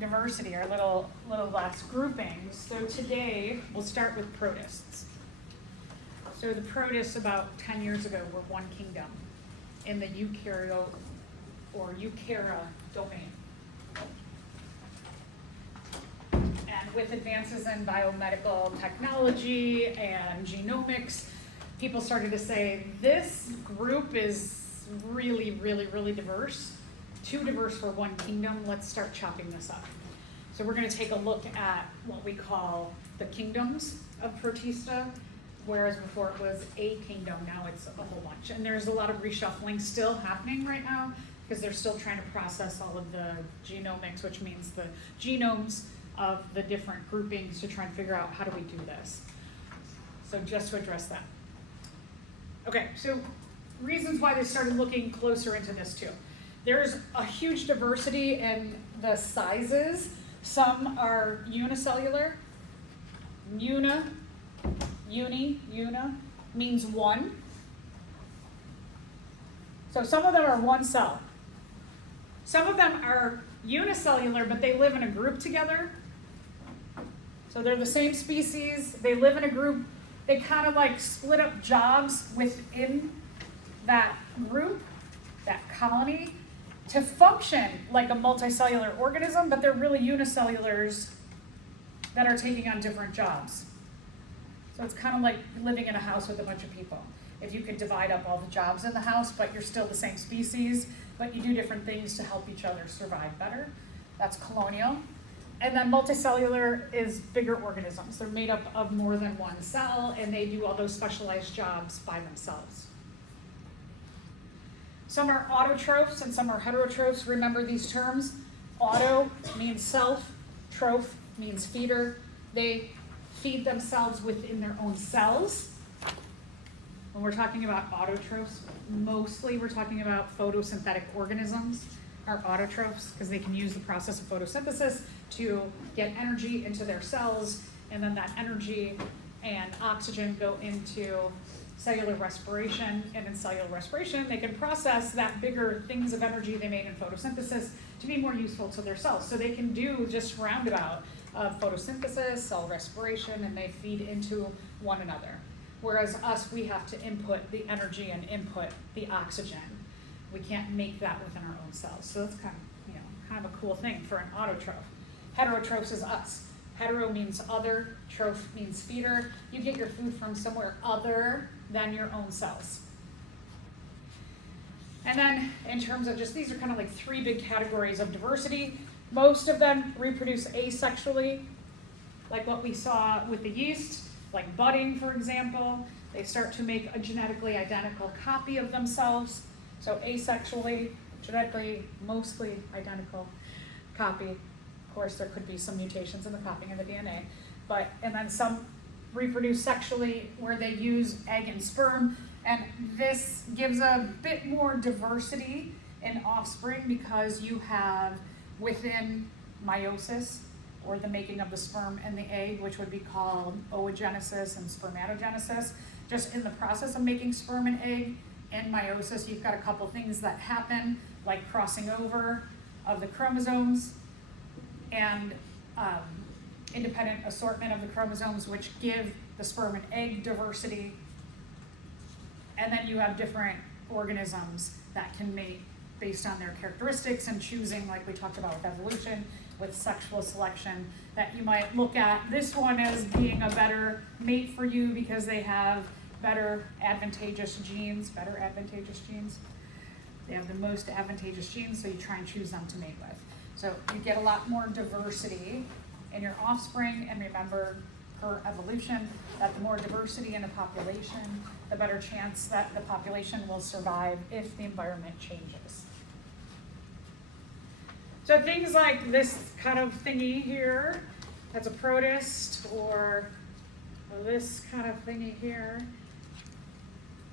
diversity, our little last groupings. So today we'll start with protists. So the protists about 10 years ago were one kingdom in the eukaryote or eukarya domain. And with advances in biomedical technology and genomics, people started to say, this group is really, really, really diverse. Too diverse for one kingdom. Let's start chopping this up. So we're going to take a look at what we call the kingdoms of Protista, whereas before it was a kingdom, now it's a whole bunch. And there's a lot of reshuffling still happening right now because they're still trying to process all of the genomics, which means the genomes of the different groupings to try and figure out how do we do this. So just to address that. Okay, so reasons why they started looking closer into this too. There's a huge diversity in the sizes. Some are unicellular. Una means one. So some of them are one cell. Some of them are unicellular, but they live in a group together. So they're the same species. They live in a group. They kind of like split up jobs within that group, that colony, to function like a multicellular organism, but they're really unicellulars that are taking on different jobs. So it's kind of like living in a house with a bunch of people. If you could divide up all the jobs in the house, but you're still the same species, but you do different things to help each other survive better, that's colonial. And then multicellular is bigger organisms. They're made up of more than one cell, and they do all those specialized jobs by themselves. Some are autotrophs and some are heterotrophs. Remember these terms. Auto means self, troph means feeder. They feed themselves within their own cells. When we're talking about autotrophs, mostly we're talking about photosynthetic organisms are autotrophs because they can use the process of photosynthesis to get energy into their cells, and then that energy and oxygen go into cellular respiration, and in cellular respiration, they can process that bigger things of energy they made in photosynthesis to be more useful to their cells. So they can do just roundabout of photosynthesis, cell respiration, and they feed into one another. Whereas us, we have to input the energy and input the oxygen. We can't make that within our own cells. So that's kind of a cool thing for an autotroph. Heterotrophs is us. Hetero means other, troph means feeder. You get your food from somewhere other than your own cells. And then in terms of just, these are kind of like three big categories of diversity. Most of them reproduce asexually, like what we saw with the yeast, like budding, for example. They start to make a genetically identical copy of themselves. So asexually, genetically mostly identical copy. Of course, there could be some mutations in the copying of the DNA, and then some reproduce sexually where they use egg and sperm, and this gives a bit more diversity in offspring because you have within meiosis, or the making of the sperm and the egg, which would be called oogenesis and spermatogenesis. Just in the process of making sperm and egg and meiosis, you've got a couple things that happen, like crossing over of the chromosomes and independent assortment of the chromosomes, which give the sperm and egg diversity. And then you have different organisms that can mate based on their characteristics and choosing, like we talked about with evolution, with sexual selection, that you might look at this one as being a better mate for you because they have better advantageous genes. They have the most advantageous genes, so you try and choose them to mate with. So you get a lot more diversity in your offspring, and remember, per evolution, that the more diversity in a population, the better chance that the population will survive if the environment changes. So things like this kind of thingy here, that's a protist, or this kind of thingy here,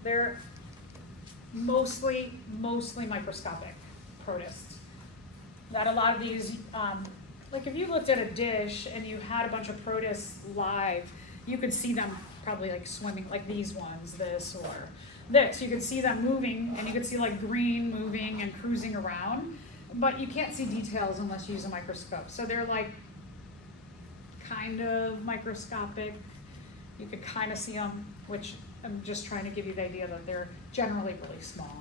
they're mostly microscopic protists. That a lot of these, like if you looked at a dish and you had a bunch of protists live, you could see them probably like swimming, like these ones, this or this. You could see them moving, and you could see like green moving and cruising around. but you can't see details unless you use a microscope. So they're like kind of microscopic. You could kind of see them, which I'm just trying to give you the idea that they're generally really small.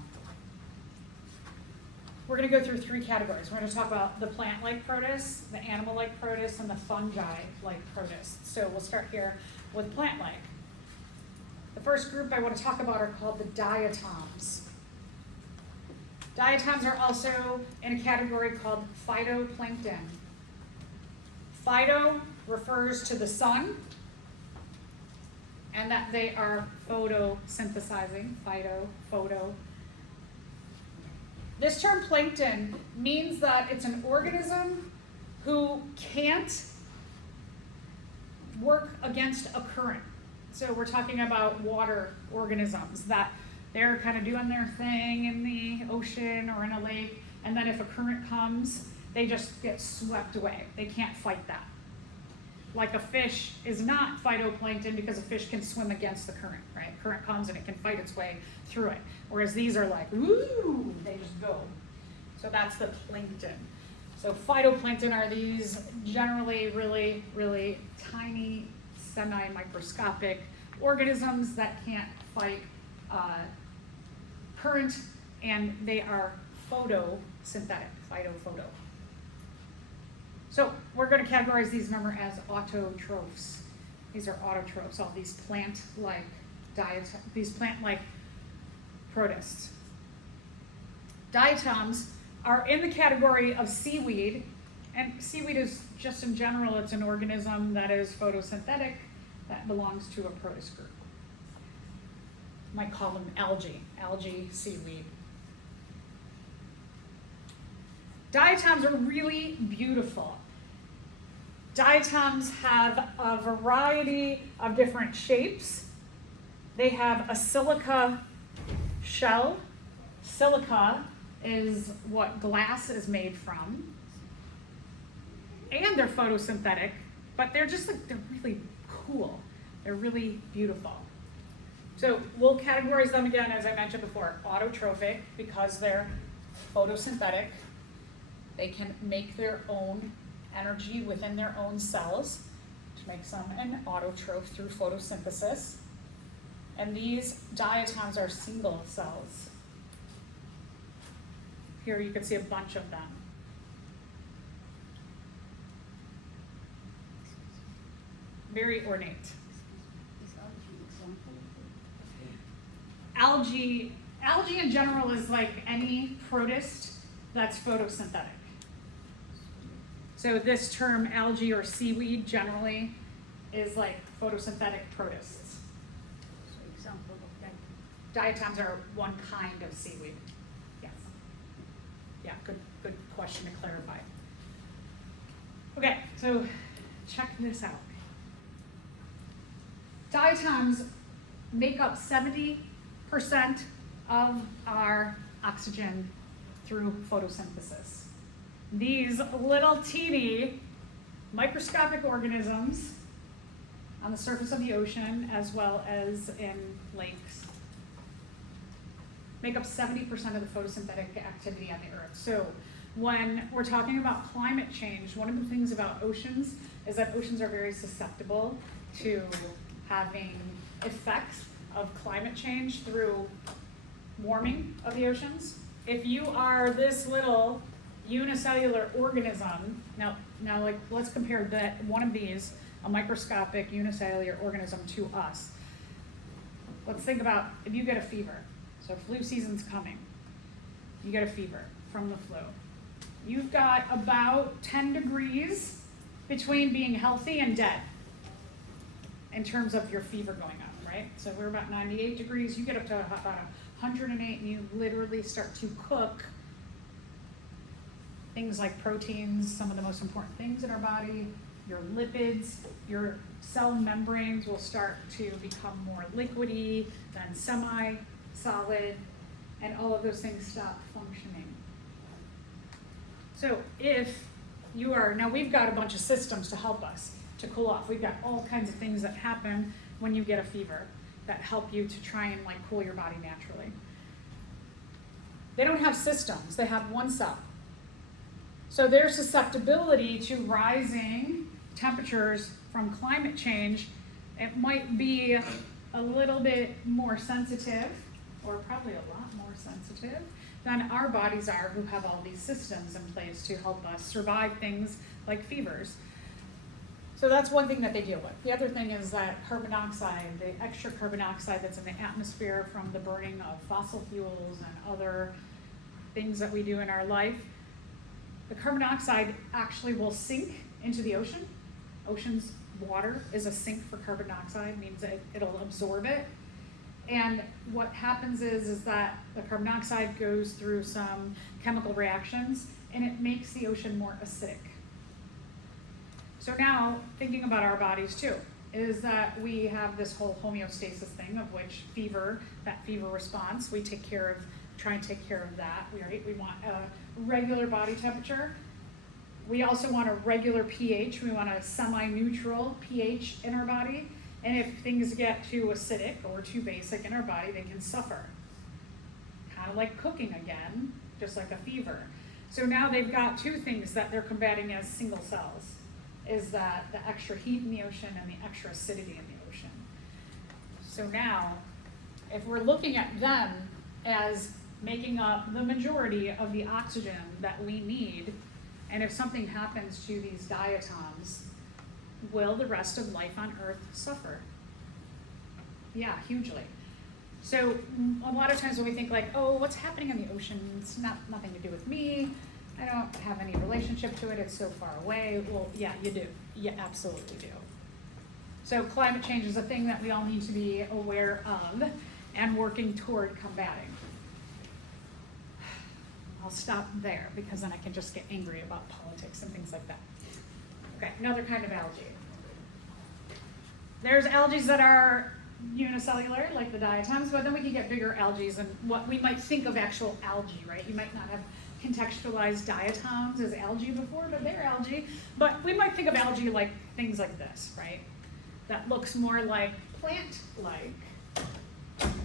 We're going to go through three categories. We're going to talk about the plant-like protists, the animal-like protists, and the fungi-like protists. So we'll start here with plant-like. The first group I want to talk about are called the diatoms. Diatoms are also in a category called phytoplankton. Phyto refers to the sun, and that they are photosynthesizing, photo. This term plankton means that it's an organism who can't work against a current. So we're talking about water organisms that they're kind of doing their thing in the ocean or in a lake, and then if a current comes, they just get swept away. They can't fight that. Like a fish is not phytoplankton because a fish can swim against the current, right? Current comes and it can fight its way through it. Whereas these are like, woo, they just go. So that's the plankton. So phytoplankton are these generally really, really tiny, semi-microscopic organisms that can't fight current, and they are photosynthetic, phytophoto. So we're going to categorize these, remember, as autotrophs. These are autotrophs, all these plant-like protists. Diatoms are in the category of seaweed, and seaweed is just in general, it's an organism that is photosynthetic that belongs to a protist group. Might call them algae, seaweed. Diatoms are really beautiful. Diatoms have a variety of different shapes. They have a silica shell. Silica is what glass is made from. And they're photosynthetic, but they're just like, they're really cool. They're really beautiful. So we'll categorize them again, as I mentioned before, autotrophic because they're photosynthetic. They can make their own energy within their own cells, which makes them an autotroph through photosynthesis. And these diatoms are single cells. Here you can see a bunch of them. Very ornate. Algae in general is like any protist that's photosynthetic. So this term algae or seaweed generally is like photosynthetic protists. So example of that. Diatoms are one kind of seaweed. Yes. Yeah, good question to clarify. Okay, so check this out. Diatoms make up 70% of our oxygen through photosynthesis. These little teeny microscopic organisms on the surface of the ocean as well as in lakes make up 70% of the photosynthetic activity on the earth. So when we're talking about climate change, one of the things about oceans is that oceans are very susceptible to having effects of climate change through warming of the oceans. If you are this little unicellular organism, now like let's compare that one of these, a microscopic unicellular organism, to us. Let's think about if you get a fever. So flu season's coming. You get a fever from the flu. You've got about 10 degrees between being healthy and dead in terms of your fever going up, right? So we're about 98 degrees. You get up to about 108 and you literally start to cook things like proteins, some of the most important things in our body, your lipids, your cell membranes will start to become more liquidy, then semi-solid, and all of those things stop functioning. So if you are, now we've got a bunch of systems to help us to cool off. We've got all kinds of things that happen when you get a fever that help you to try and like cool your body naturally. They don't have systems, they have one cell. So their susceptibility to rising temperatures from climate change, it might be a little bit more sensitive, or probably a lot more sensitive, than our bodies are, who have all these systems in place to help us survive things like fevers. So that's one thing that they deal with. The other thing is that carbon dioxide, the extra carbon dioxide that's in the atmosphere from the burning of fossil fuels and other things that we do in our life, the carbon dioxide actually will sink into the ocean. Ocean's water is a sink for carbon dioxide, means that it'll absorb it. And what happens is that the carbon dioxide goes through some chemical reactions and it makes the ocean more acidic. So now, thinking about our bodies too, is that we have this whole homeostasis thing of which fever, that fever response, we take care of, try and take care of that. We want a regular body temperature. We also want a regular pH. We want a semi-neutral pH in our body. And if things get too acidic or too basic in our body, they can suffer. Kind of like cooking again, just like a fever. So now they've got two things that they're combating as single cells, is that the extra heat in the ocean and the extra acidity in the ocean. So now, if we're looking at them as making up the majority of the oxygen that we need, and if something happens to these diatoms, will the rest of life on Earth suffer? Yeah, hugely. So a lot of times when we think like, oh, what's happening in the ocean? It's nothing to do with me. I don't have any relationship to it. It's so far away. Well, yeah, you do. You absolutely do. So climate change is a thing that we all need to be aware of and working toward combating. I'll stop there because then I can just get angry about politics and things like that. Okay, another kind of algae. There's algae that are unicellular, like the diatoms, but then we can get bigger algae and what we might think of actual algae, right? You might not have contextualized diatoms as algae before, but they're algae. But we might think of algae like things like this, right? That looks more like plant-like.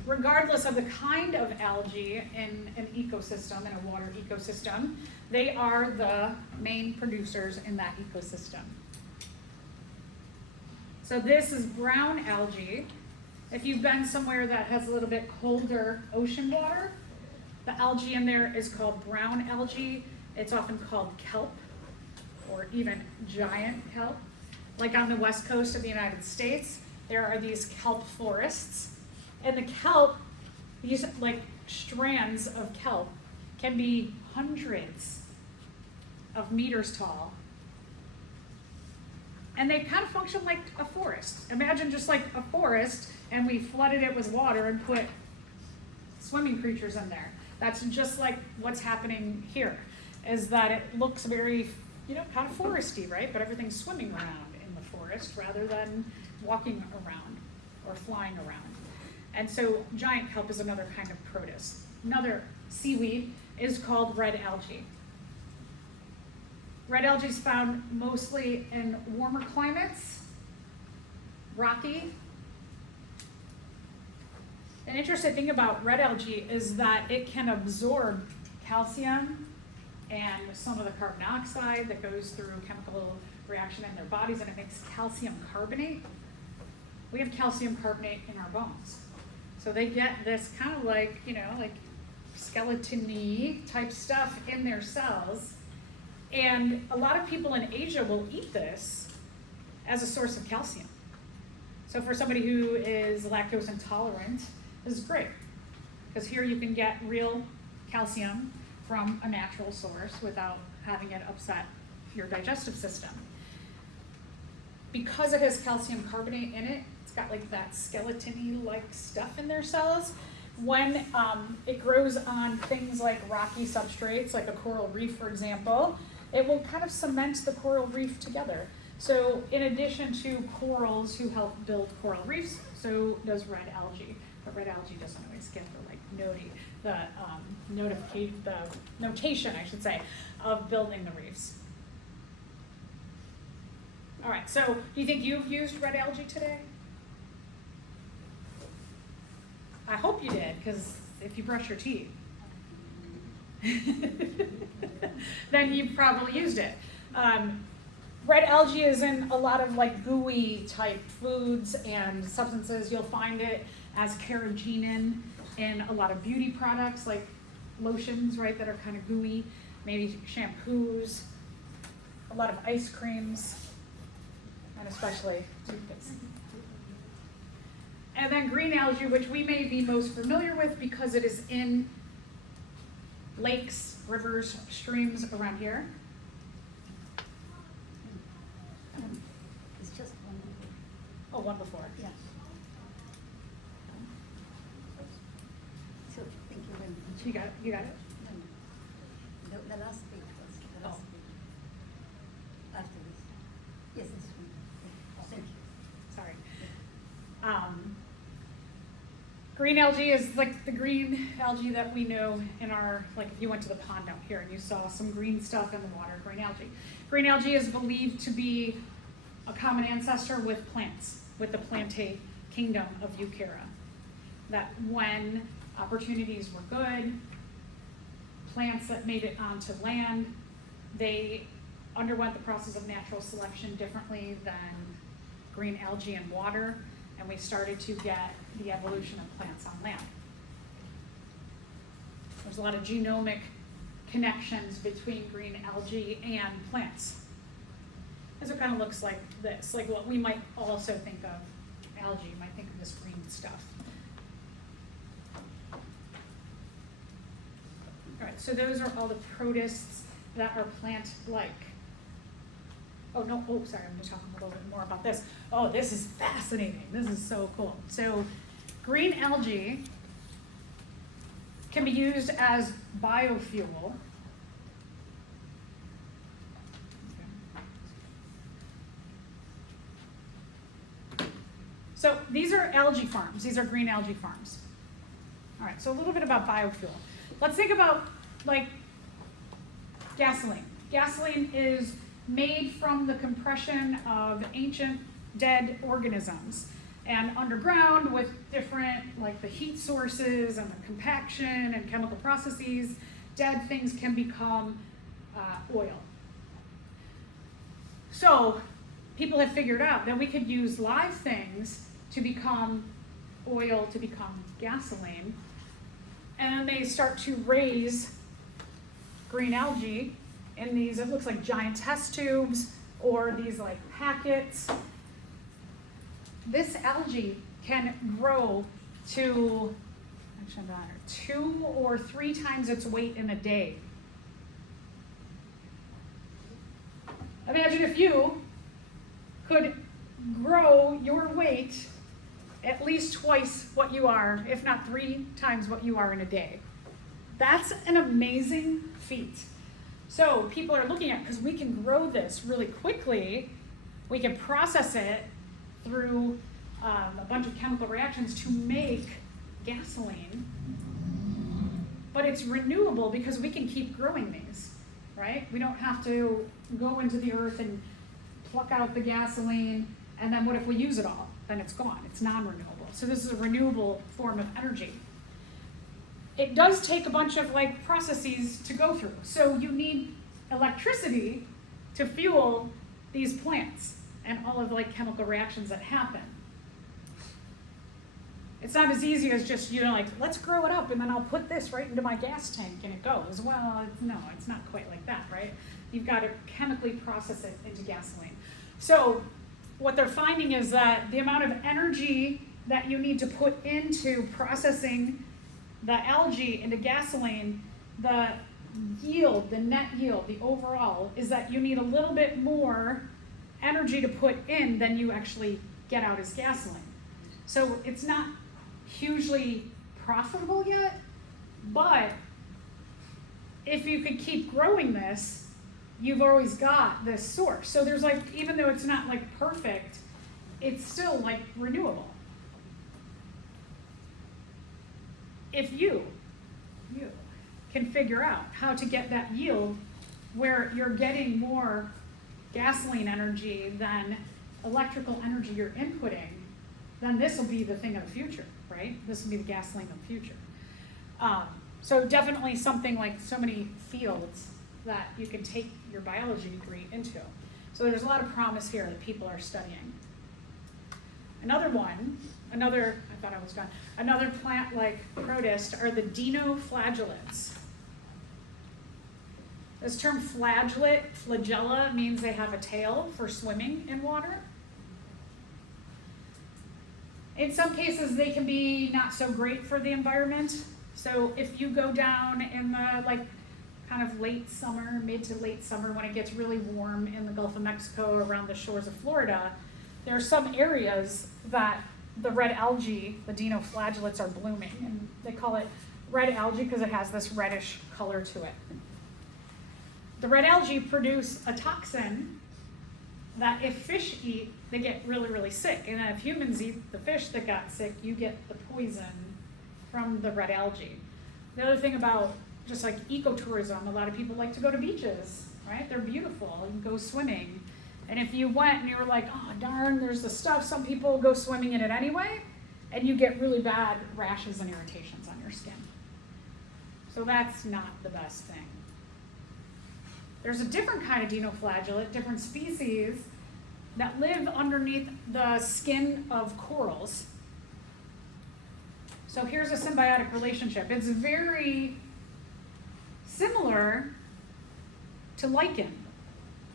Regardless of the kind of algae in an ecosystem, in a water ecosystem, they are the main producers in that ecosystem. So this is brown algae. If you've been somewhere that has a little bit colder ocean water, the algae in there is called brown algae. It's often called kelp, or even giant kelp. Like on the west coast of the United States, there are these kelp forests. And the kelp, these like strands of kelp, can be hundreds of meters tall. And they kind of function like a forest. Imagine just like a forest, and we flooded it with water and put swimming creatures in there. That's just like what's happening here, is that it looks very, kind of foresty, right? But everything's swimming around in the forest rather than walking around or flying around. And so giant kelp is another kind of protist. Another seaweed is called red algae. Red algae is found mostly in warmer climates, rocky. An interesting thing about red algae is that it can absorb calcium and some of the carbon dioxide that goes through chemical reaction in their bodies, and it makes calcium carbonate. We have calcium carbonate in our bones. So they get this kind of like, like skeleton-y type stuff in their cells. And a lot of people in Asia will eat this as a source of calcium. So for somebody who is lactose intolerant, this is great. Because here you can get real calcium from a natural source without having it upset your digestive system. Because it has calcium carbonate in it, it's got like that skeleton-y like stuff in their cells. When it grows on things like rocky substrates, like a coral reef, for example, it will kind of cement the coral reef together. So in addition to corals who help build coral reefs, so does red algae. But red algae doesn't always get the notation, I should say, of building the reefs. All right, so do you think you've used red algae today? I hope you did, because if you brush your teeth. then you've probably used it. Red algae is in a lot of like gooey type foods and substances. You'll find it as carrageenan in a lot of beauty products like lotions, right, that are kind of gooey, maybe shampoos, a lot of ice creams, and especially toothpaste. And then green algae, which we may be most familiar with because it is in lakes, rivers, streams around here. It's just one before. Oh, one before. Yeah. So, thank you very much. You got it? You got it? No, the last page was the last Oh. page. After this. Yes, this one. Yeah. Thank you. Sorry. Green algae is like the green algae that we know in our, like if you went to the pond out here and you saw some green stuff in the water, green algae. Green algae is believed to be a common ancestor with plants, with the plantae kingdom of Euchera. That when opportunities were good, plants that made it onto land, they underwent the process of natural selection differently than green algae in water, and we started to get the evolution of plants on land. There's a lot of genomic connections between green algae and plants. And so it kind of looks like this, like what we might also think of algae, you might think of this green stuff. All right, so those are all the protists that are plant-like. Oh, no, oh, sorry, I'm going to talk a little bit more about this. Oh, this is fascinating. This is so cool. So green algae can be used as biofuel. So these are algae farms. These are green algae farms. All right, so a little bit about biofuel. Let's think about like gasoline. Gasoline is made from the compression of ancient dead organisms. And underground with different, like the heat sources and the compaction and chemical processes, dead things can become oil. So people have figured out that we could use live things to become oil, to become gasoline. And they start to raise green algae in these, it looks like giant test tubes or these like packets. This algae can grow to, actually, 2 or 3 times its weight in a day. Imagine if you could grow your weight at least twice what you are, if not 3 times what you are in a day. That's an amazing feat. So people are looking at, because we can grow this really quickly, we can process it through a bunch of chemical reactions to make gasoline, but it's renewable because we can keep growing these, right? We don't have to go into the earth and pluck out the gasoline, and then what if we use it all? Then it's gone, it's non-renewable. So this is a renewable form of energy. It does take a bunch of like processes to go through. So you need electricity to fuel these plants and all of the like chemical reactions that happen. It's not as easy as just, you know, like, let's grow it up and then I'll put this right into my gas tank and it goes. Well, no, it's not quite like that, right? You've got to chemically process it into gasoline. So what they're finding is that the amount of energy that you need to put into processing the algae into gasoline, the yield, the net yield, the overall, is that you need a little bit more energy to put in than you actually get out as gasoline. So it's not hugely profitable yet, but if you could keep growing this, you've always got this source. So there's like, even though it's not like perfect, it's still like renewable. If you can figure out how to get that yield where you're getting more gasoline energy than electrical energy you're inputting, then this will be the thing of the future, right? This will be the gasoline of the future. So definitely something like so many fields that you can take your biology degree into. So there's a lot of promise here that people are studying. Another plant like Protist are the dinoflagellates. This term flagella, means they have a tail for swimming in water. In some cases, they can be not so great for the environment. So if you go down in the kind of late summer, mid to late summer, when it gets really warm in the Gulf of Mexico, around the shores of Florida, there are some areas that the red algae, the dinoflagellates, are blooming. And they call it red algae because it has this reddish color to it. The red algae produce a toxin that if fish eat, they get really, really sick. And if humans eat the fish that got sick, you get the poison from the red algae. The other thing about just like ecotourism, a lot of people like to go to beaches, right? They're beautiful and go swimming. And if you went and you were like, oh darn, there's the stuff, some people go swimming in it anyway, and you get really bad rashes and irritations on your skin. So that's not the best thing. There's a different kind of dinoflagellate, different species, that live underneath the skin of corals. So here's a symbiotic relationship. It's very similar to lichen.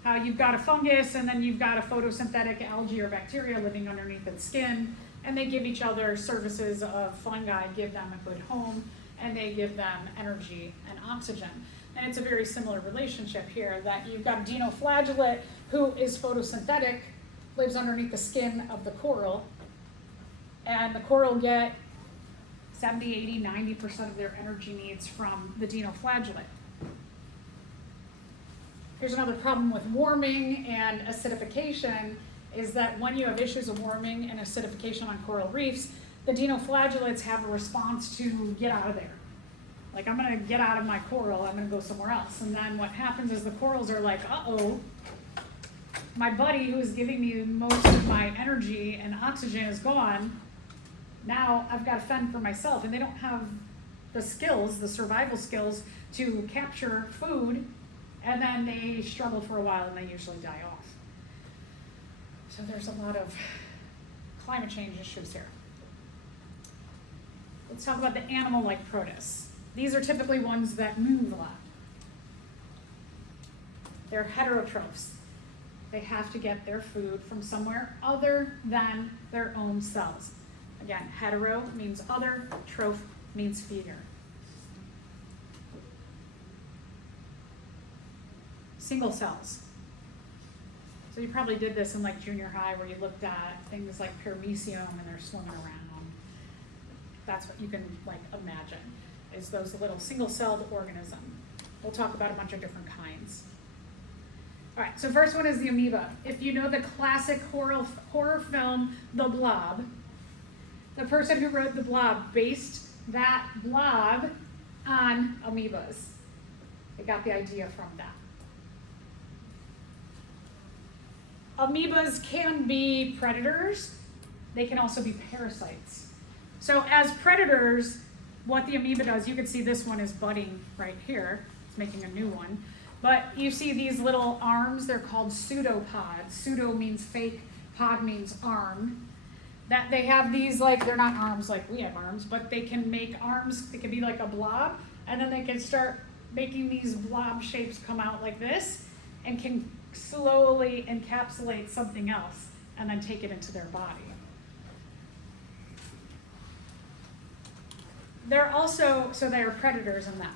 How you've got a fungus and then you've got a photosynthetic algae or bacteria living underneath its skin, and they give each other services of fungi, give them a good home, and they give them energy and oxygen. And it's a very similar relationship here, that you've got a dinoflagellate who is photosynthetic, lives underneath the skin of the coral, and the coral get 70, 80, 90% of their energy needs from the dinoflagellate. Here's another problem with warming and acidification, is that when you have issues of warming and acidification on coral reefs, the dinoflagellates have a response to get out of there. Like, I'm gonna get out of my coral, I'm gonna go somewhere else. And then what happens is the corals are like, uh-oh, my buddy who is giving me most of my energy and oxygen is gone. Now I've got to fend for myself. And they don't have the skills, the survival skills, to capture food. And then they struggle for a while and they usually die off. So there's a lot of climate change issues here. Let's talk about the animal-like protists. These are typically ones that move a lot. They're heterotrophs. They have to get their food from somewhere other than their own cells. Again, hetero means other, troph means feeder. Single cells. So you probably did this in like junior high, where you looked at things like paramecium and they're swimming around. That's what you can like imagine, is those little single-celled organisms. We'll talk about a bunch of different kinds. All right, so first one is the amoeba. If you know the classic horror film, The Blob, the person who wrote The Blob based that blob on amoebas. They got the idea from that. Amoebas can be predators. They can also be parasites. So as predators, what the amoeba does, you can see this one is budding right here. It's making a new one. But you see these little arms, they're called pseudopods. Pseudo means fake, pod means arm. That they have these, like, they're not arms like we have arms, but they can make arms, they can be like a blob, and then they can start making these blob shapes come out like this, and can slowly encapsulate something else, and then take it into their body. They're also, so they are predators in that.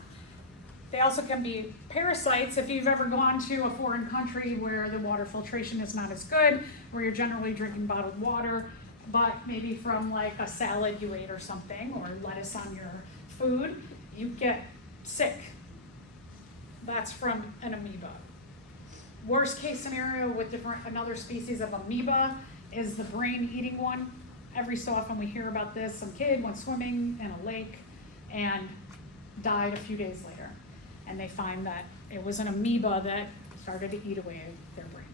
They also can be parasites. If you've ever gone to a foreign country where the water filtration is not as good, where you're generally drinking bottled water, but maybe from like a salad you ate or something, or lettuce on your food, you get sick. That's from an amoeba. Worst case scenario with another species of amoeba is the brain-eating one. Every so often we hear about this. Some kid went swimming in a lake and died a few days later. And they find that it was an amoeba that started to eat away their brain.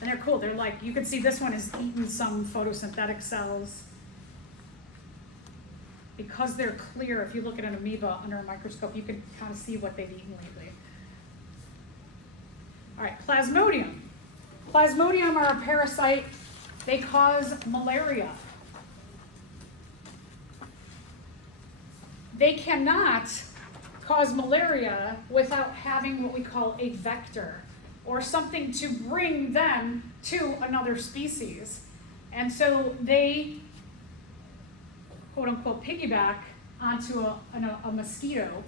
And they're cool. They're like, you can see this one is eating some photosynthetic cells. Because they're clear, if you look at an amoeba under a microscope, you can kind of see what they've eaten lately. All right, Plasmodium. Plasmodium are a parasite. They cause malaria. They cannot cause malaria without having what we call a vector, or something to bring them to another species. And so they, quote unquote, piggyback onto a mosquito.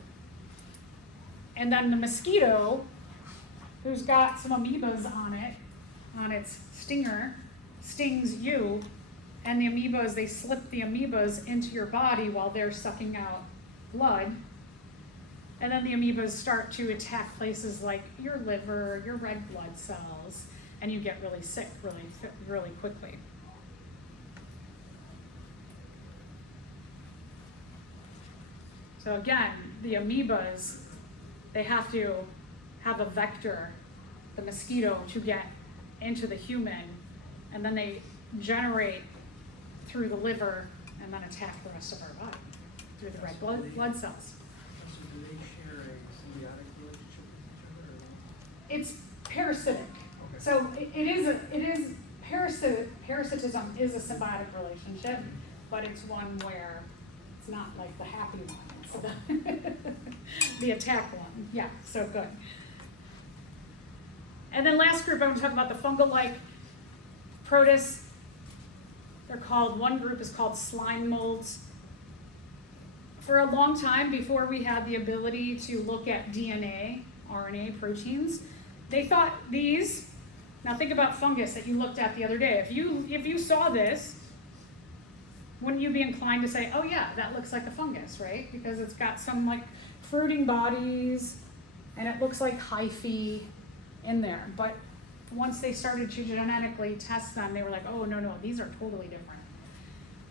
And then the mosquito, who's got some amoebas on it, on its stinger, stings you, and the amoebas, they slip the amoebas into your body while they're sucking out blood. And then the amoebas start to attack places like your liver, your red blood cells, and you get really sick really quickly. So again, the amoebas, they have to have a vector, the mosquito, to get into the human, and then they generate through the liver and then attack the rest of our body through the red blood cells. So do they share a symbiotic relationship with each other? Or? It's parasitic. Okay. So parasitism is a symbiotic relationship, but it's one where it's not like the happy one. It's the attack one. Yeah, so good. And then last group, I'm going to talk about the fungal-like protists. They're called, one group is called slime molds. For a long time, before we had the ability to look at DNA, RNA, proteins, they thought these, now think about fungus that you looked at the other day. If you saw this, wouldn't you be inclined to say, oh yeah, that looks like a fungus, right? Because it's got some like fruiting bodies, and it looks like hyphae in there. But once they started to genetically test them, they were like, oh no, these are totally different.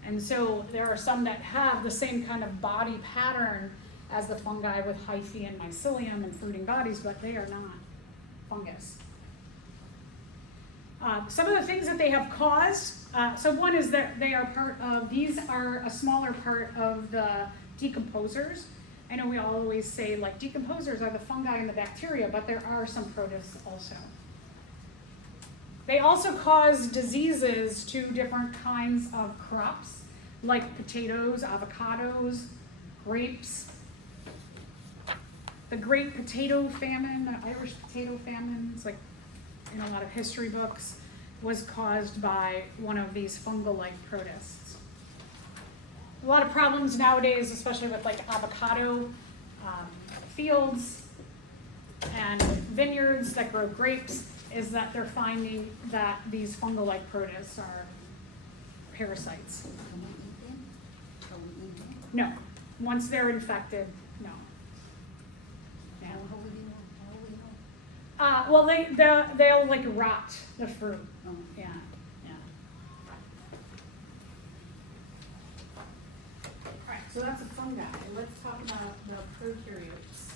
And so there are some that have the same kind of body pattern as the fungi with hyphae and mycelium and fruiting bodies, but they are not fungus. Some of the things that they have caused, so one is that they are part of, these are a smaller part of the decomposers. I know we always say like decomposers are the fungi and the bacteria, but there are some protists also. They also cause diseases to different kinds of crops, like potatoes, avocados, grapes. The Great Potato Famine, the Irish potato famine, it's like in a lot of history books, was caused by one of these fungal-like protists. A lot of problems nowadays, especially with like avocado fields and vineyards that grow grapes, is that they're finding that these fungal-like protists are parasites. No, once they're infected, no. Yeah. Well, they'll like rot the fruit. Yeah. All right, so that's a fungi. Let's talk about the prokaryotes.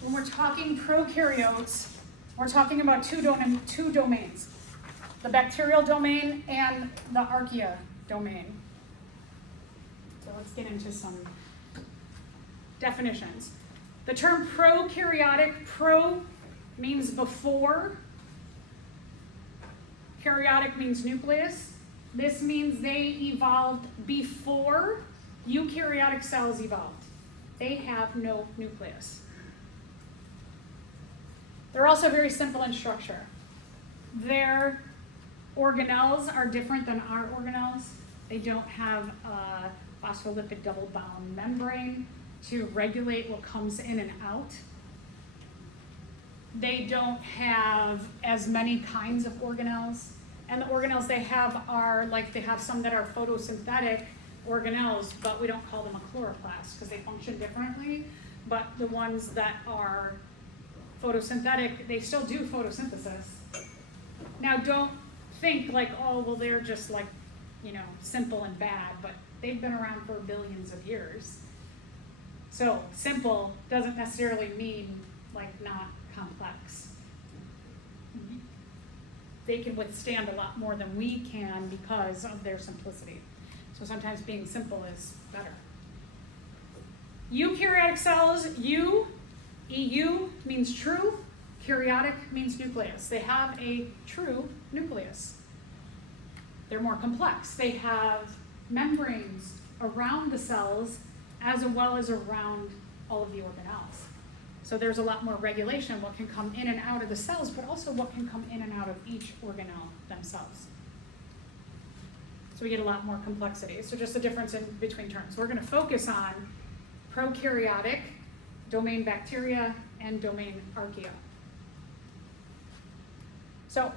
When we're talking prokaryotes, we're talking about two domains, the bacterial domain and the archaea domain. So let's get into some definitions. The term prokaryotic, pro means before, karyotic means nucleus. This means they evolved before eukaryotic cells evolved. They have no nucleus. They're also very simple in structure. Their organelles are different than our organelles. They don't have a phospholipid double-bound membrane to regulate what comes in and out. They don't have as many kinds of organelles. And the organelles they have are like, they have some that are photosynthetic organelles, but we don't call them a chloroplast because they function differently. But the ones that are photosynthetic, they still do photosynthesis. Now don't think like, oh, well, they're just like, simple and bad, but they've been around for billions of years. So simple doesn't necessarily mean like not complex. They can withstand a lot more than we can because of their simplicity. So sometimes being simple is better. Eukaryotic cells, EU means true, karyotic means nucleus. They have a true nucleus. They're more complex. They have membranes around the cells as well as around all of the organelles. So there's a lot more regulation of what can come in and out of the cells, but also what can come in and out of each organelle themselves. So we get a lot more complexity. So just the difference in between terms. We're going to focus on prokaryotic, domain bacteria, and domain archaea. So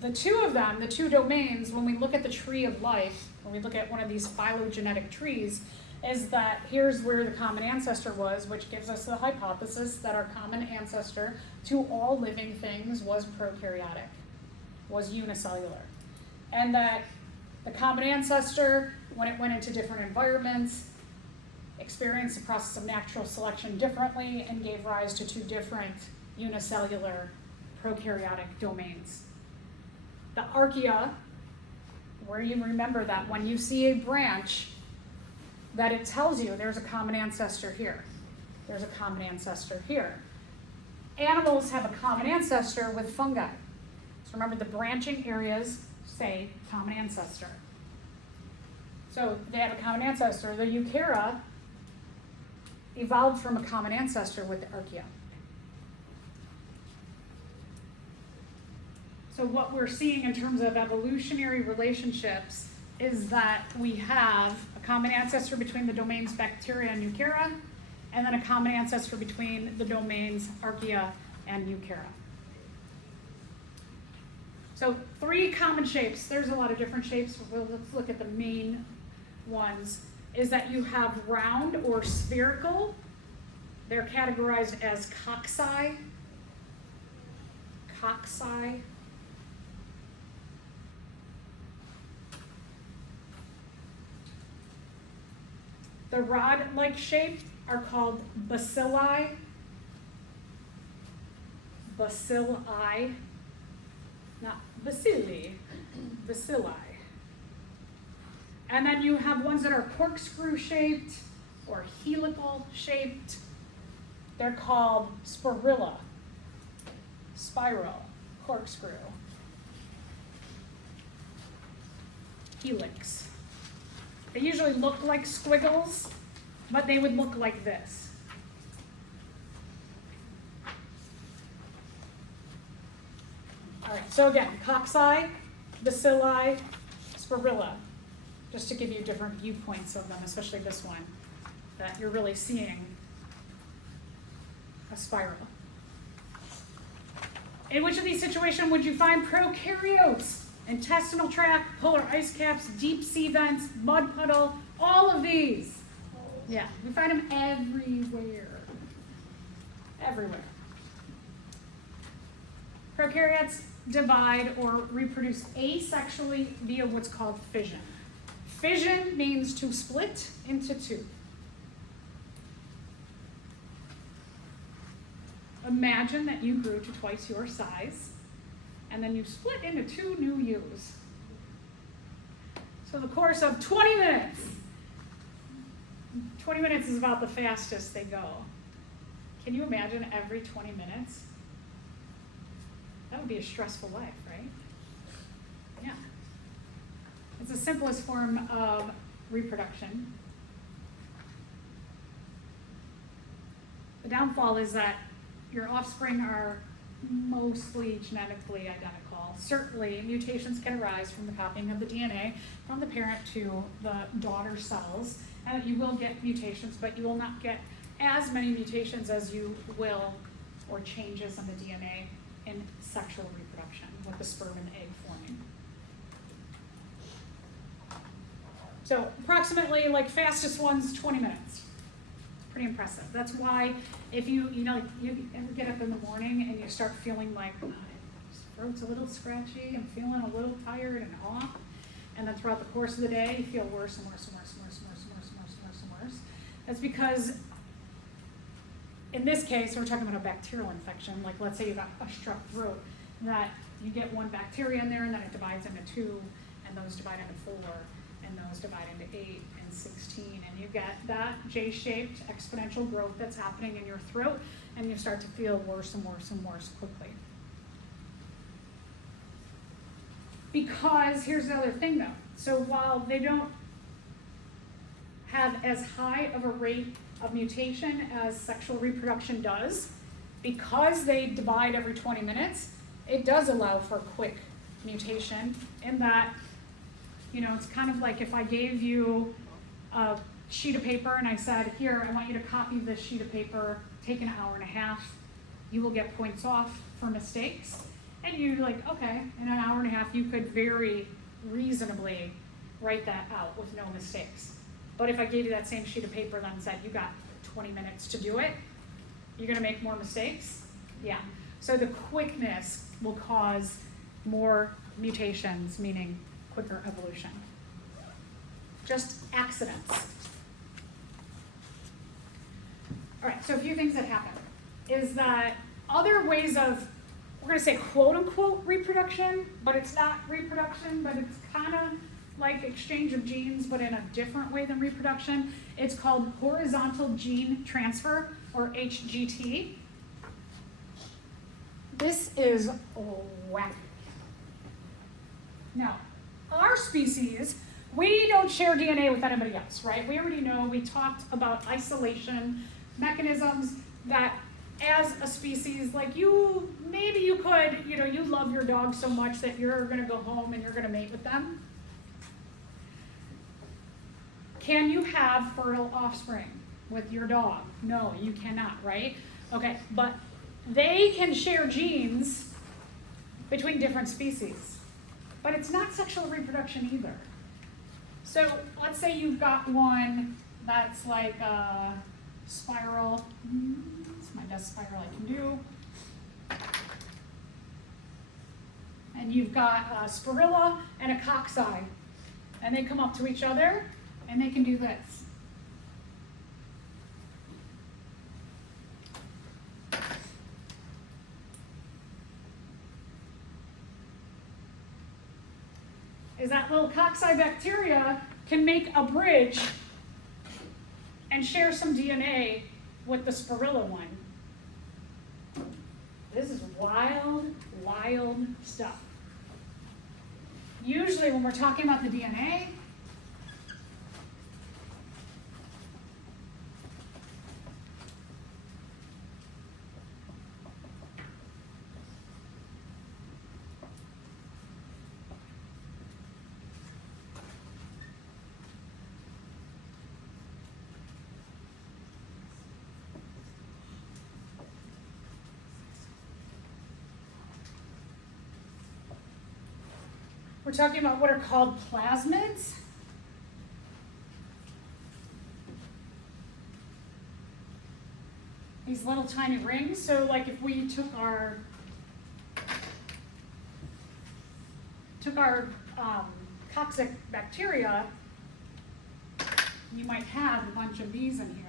the two of them, the two domains, when we look at the tree of life, when we look at one of these phylogenetic trees, is that here's where the common ancestor was, which gives us the hypothesis that our common ancestor to all living things was prokaryotic, was unicellular. And that the common ancestor, when it went into different environments, experienced the process of natural selection differently and gave rise to two different unicellular prokaryotic domains. The archaea, where you remember that when you see a branch, that it tells you there's a common ancestor here. There's a common ancestor here. Animals have a common ancestor with fungi. So remember the branching areas say common ancestor. So they have a common ancestor. The eukarya evolved from a common ancestor with the archaea. So what we're seeing in terms of evolutionary relationships is that we have a common ancestor between the domains bacteria and eukarya, and then a common ancestor between the domains archaea and eukarya. So 3 common shapes. There's a lot of different shapes, but let's look at the main ones. Is that you have round or spherical. They're categorized as cocci. Cocci. The rod-like shape are called bacilli. Bacilli, not bacilli, bacilli. And then you have ones that are corkscrew shaped or helical shaped. They're called sporilla, spiral, corkscrew, helix. They usually look like squiggles, but they would look like this. All right, so again, cocci, bacilli, sporilla, just to give you different viewpoints of them, especially this one, that you're really seeing a spiral. In which of these situations would you find prokaryotes? Intestinal tract, polar ice caps, deep sea vents, mud puddle, all of these. Yeah, we find them everywhere. Everywhere. Prokaryotes divide or reproduce asexually via what's called fission. Fission means to split into two. Imagine that you grew to twice your size, and then you split into 2 new yous. So the course of 20 minutes. 20 minutes is about the fastest they go. Can you imagine every 20 minutes? That would be a stressful life, right? Yeah. It's the simplest form of reproduction. The downfall is that your offspring are mostly genetically identical. Certainly, mutations can arise from the copying of the DNA from the parent to the daughter cells, and you will get mutations, but you will not get as many mutations as you will, or changes in the DNA in sexual reproduction with the sperm and egg forming. So approximately, like fastest ones, 20 minutes. Pretty impressive. That's why if you ever get up in the morning and you start feeling like, oh, my throat's a little scratchy, I'm feeling a little tired and off, and then throughout the course of the day you feel worse and worse and worse and worse and worse and worse and worse and worse and worse. That's because in this case, we're talking about a bacterial infection, like let's say you got a strep throat, that you get one bacteria in there and then it divides into 2, and those divide into 4, and those divide into 8 and 16, and you get that J-shaped exponential growth that's happening in your throat, and you start to feel worse and worse and worse quickly. Because here's the other thing though, so while they don't have as high of a rate of mutation as sexual reproduction does, because they divide every 20 minutes, it does allow for quick mutation in that, you know, it's kind of like if I gave you a sheet of paper and I said, here, I want you to copy this sheet of paper, take an hour and a half, you will get points off for mistakes. And you're like, okay, in an hour and a half, you could very reasonably write that out with no mistakes. But if I gave you that same sheet of paper and then said, you got 20 minutes to do it, you're gonna make more mistakes? Yeah. So the quickness will cause more mutations, meaning quicker evolution. Just accidents. All right, so a few things that happen is that other ways of, we're gonna say quote unquote reproduction, but it's not reproduction, but it's kind of like exchange of genes, but in a different way than reproduction. It's called horizontal gene transfer, or HGT. This is wacky. Now, our species, we don't share DNA with anybody else, right? We already know, we talked about isolation mechanisms that as a species, like you, maybe you could, you know, you love your dog so much that you're gonna go home and you're gonna mate with them. Can you have fertile offspring with your dog? No, you cannot, right? Okay, but they can share genes between different species, but it's not sexual reproduction either. So let's say you've got one that's like a spiral. It's my best spiral I can do. And you've got a spirilla and a cocci, and they come up to each other, and they can do this. Is that little cocci bacteria can make a bridge and share some DNA with the spirilla one. This is wild, wild stuff. Usually when we're talking about the DNA, we're talking about what are called plasmids. These little tiny rings. So like if we took our toxic bacteria, you might have a bunch of these in here.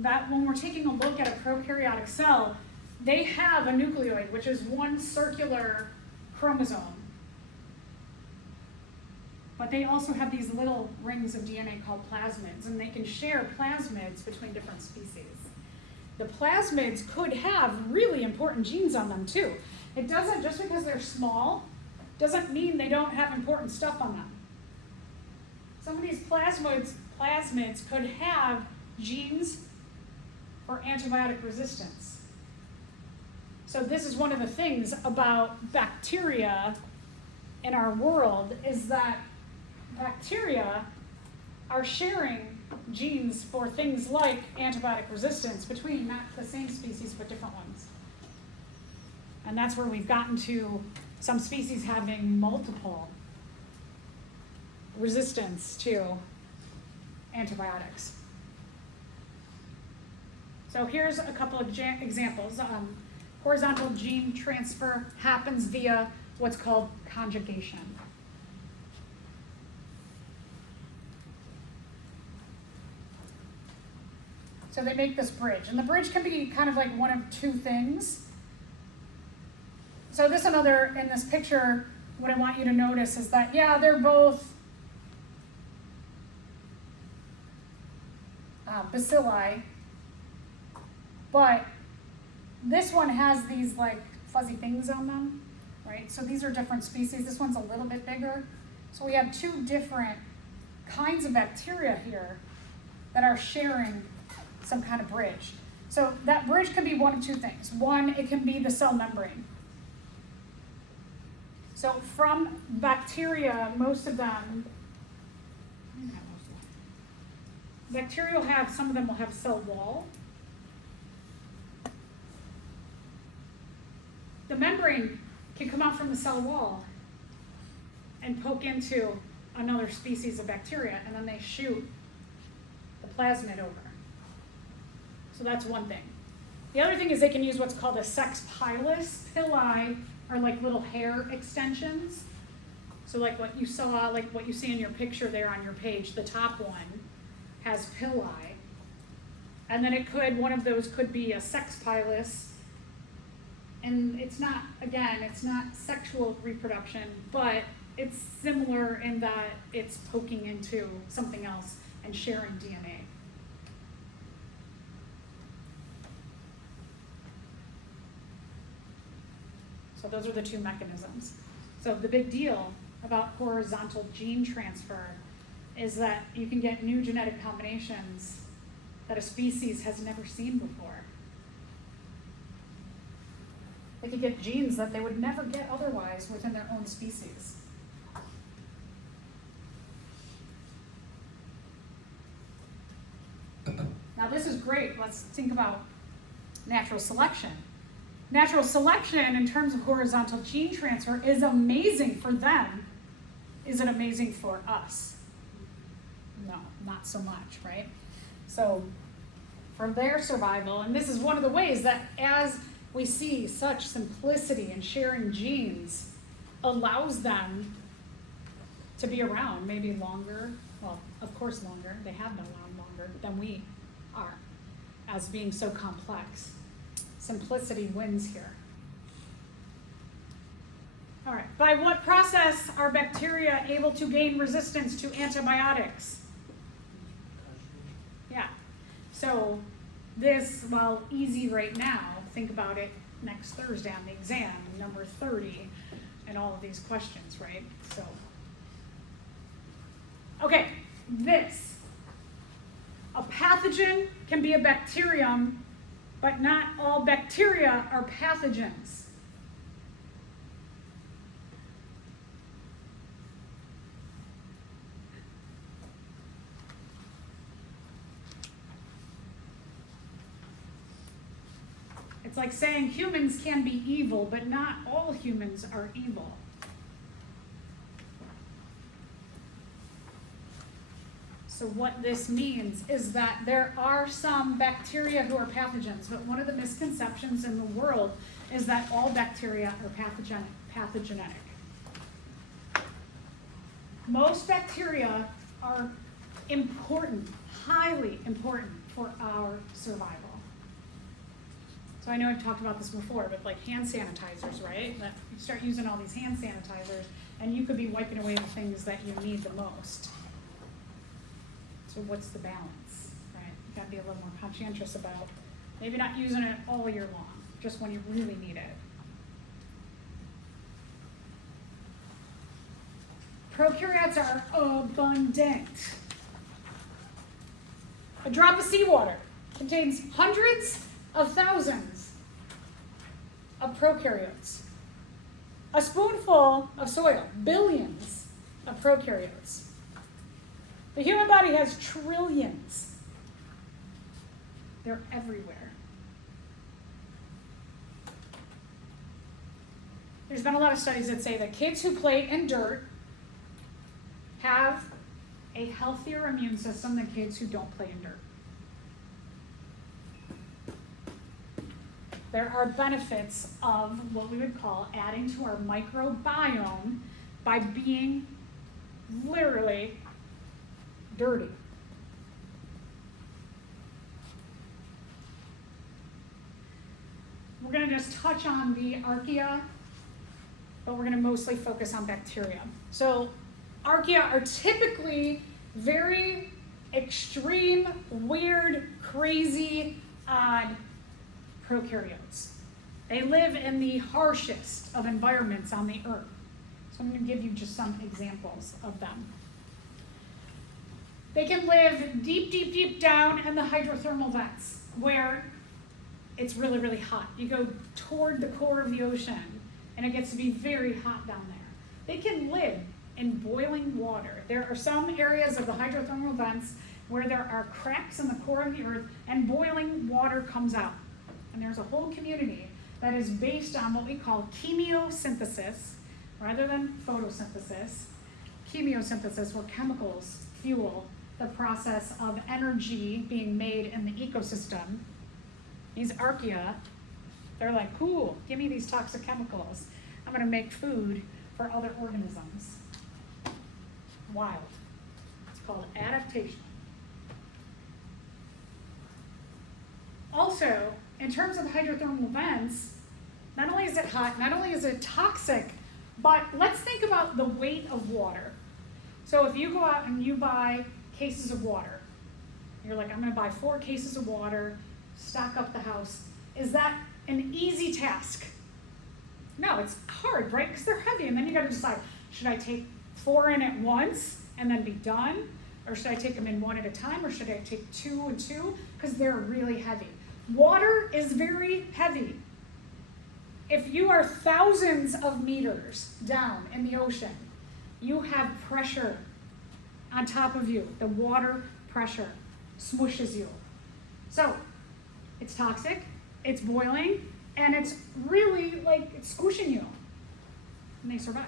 That when we're taking a look at a prokaryotic cell, they have a nucleoid, which is one circular chromosome. But they also have these little rings of DNA called plasmids, and they can share plasmids between different species. The plasmids could have really important genes on them too. It doesn't, just because they're small, doesn't mean they don't have important stuff on them. Some of these plasmids could have genes for antibiotic resistance. So this is one of the things about bacteria in our world, is that bacteria are sharing genes for things like antibiotic resistance between not the same species but different ones. And that's where we've gotten to some species having multiple resistance to antibiotics. So here's a couple of examples. Horizontal gene transfer happens via what's called conjugation. So they make this bridge, and the bridge can be kind of like one of two things. So in this picture, what I want you to notice is that, yeah, they're both bacilli, but this one has these like fuzzy things on them, right? So these are different species. This one's a little bit bigger. So we have two different kinds of bacteria here that are sharing some kind of bridge. So that bridge can be one of two things. One, it can be the cell membrane. So from bacteria, most of them, bacteria will have, some of them will have a cell wall. The membrane can come out from the cell wall and poke into another species of bacteria, and then they shoot the plasmid over. So that's one thing. The other thing is they can use what's called a sex pilus. Pili are like little hair extensions. So like what you saw, like what you see in your picture there on your page, the top one has pili. And then one of those could be a sex pilus. And it's not, again, it's not sexual reproduction, but it's similar in that it's poking into something else and sharing DNA. So those are the two mechanisms. So the big deal about horizontal gene transfer is that you can get new genetic combinations that a species has never seen before. They could get genes that they would never get otherwise within their own species. Now this is great. Let's think about natural selection. Natural selection in terms of horizontal gene transfer is amazing for them. Is it amazing for us? No, not so much, right? So for their survival, and this is one of the ways that as we see such simplicity in sharing genes allows them to be around maybe longer, well, of course longer, they have been around longer than we are as being so complex. Simplicity wins here. All right, by what process are bacteria able to gain resistance to antibiotics? Yeah, so this, well, easy right now, think about it next Thursday on the exam, number 30, and all of these questions, right? So, okay, this. A pathogen can be a bacterium, but not all bacteria are pathogens. It's like saying humans can be evil, but not all humans are evil. So what this means is that there are some bacteria who are pathogens, but one of the misconceptions in the world is that all bacteria are pathogenic. Most bacteria are important, highly important for our survival. So I know I've talked about this before, but like hand sanitizers, right? That you start using all these hand sanitizers, and you could be wiping away the things that you need the most. So what's the balance, right? You gotta be a little more conscientious about maybe not using it all year long, just when you really need it. Prokaryotes are abundant. A drop of seawater contains hundreds of thousands of prokaryotes. A spoonful of soil, billions of prokaryotes. The human body has trillions. They're everywhere. There's been a lot of studies that say that kids who play in dirt have a healthier immune system than kids who don't play in dirt. There are benefits of what we would call adding to our microbiome by being literally dirty. We're going to just touch on the archaea, but we're going to mostly focus on bacteria. So archaea are typically very extreme, weird, crazy, odd prokaryotes. They live in the harshest of environments on the earth. So I'm going to give you just some examples of them. They can live deep, deep, deep down in the hydrothermal vents where it's really, really hot. You go toward the core of the ocean and it gets to be very hot down there. They can live in boiling water. There are some areas of the hydrothermal vents where there are cracks in the core of the earth and boiling water comes out. And there's a whole community that is based on what we call chemiosynthesis, rather than photosynthesis. Chemiosynthesis, where chemicals fuel the process of energy being made in the ecosystem. These archaea, they're like, cool, give me these toxic chemicals. I'm going to make food for other organisms. Wild. It's called adaptation. Also, in terms of hydrothermal vents, not only is it hot, not only is it toxic, but let's think about the weight of water. So if you go out and you buy cases of water, you're like, I'm going to buy 4 cases of water, stock up the house. Is that an easy task? No, it's hard, right? Because they're heavy, and then you got to decide, should I take 4 in at once and then be done? Or should I take them in 1 at a time? Or should I take 2 and 2? Because they're really heavy. Water is very heavy. If you are thousands of meters down in the ocean, you have pressure on top of you. The water pressure smooshes you. So it's toxic, it's boiling, and it's really like it's squishing you. And they survive.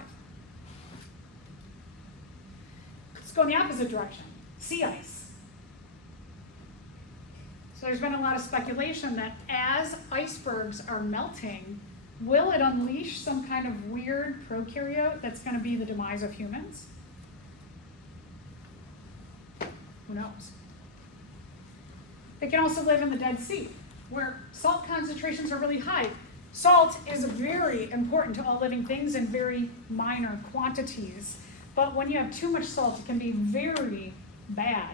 Let's go in the opposite direction. Sea ice. So there's been a lot of speculation that as icebergs are melting, will it unleash some kind of weird prokaryote that's going to be the demise of humans? Who knows? They can also live in the Dead Sea, where salt concentrations are really high. Salt is very important to all living things in very minor quantities. But when you have too much salt, it can be very bad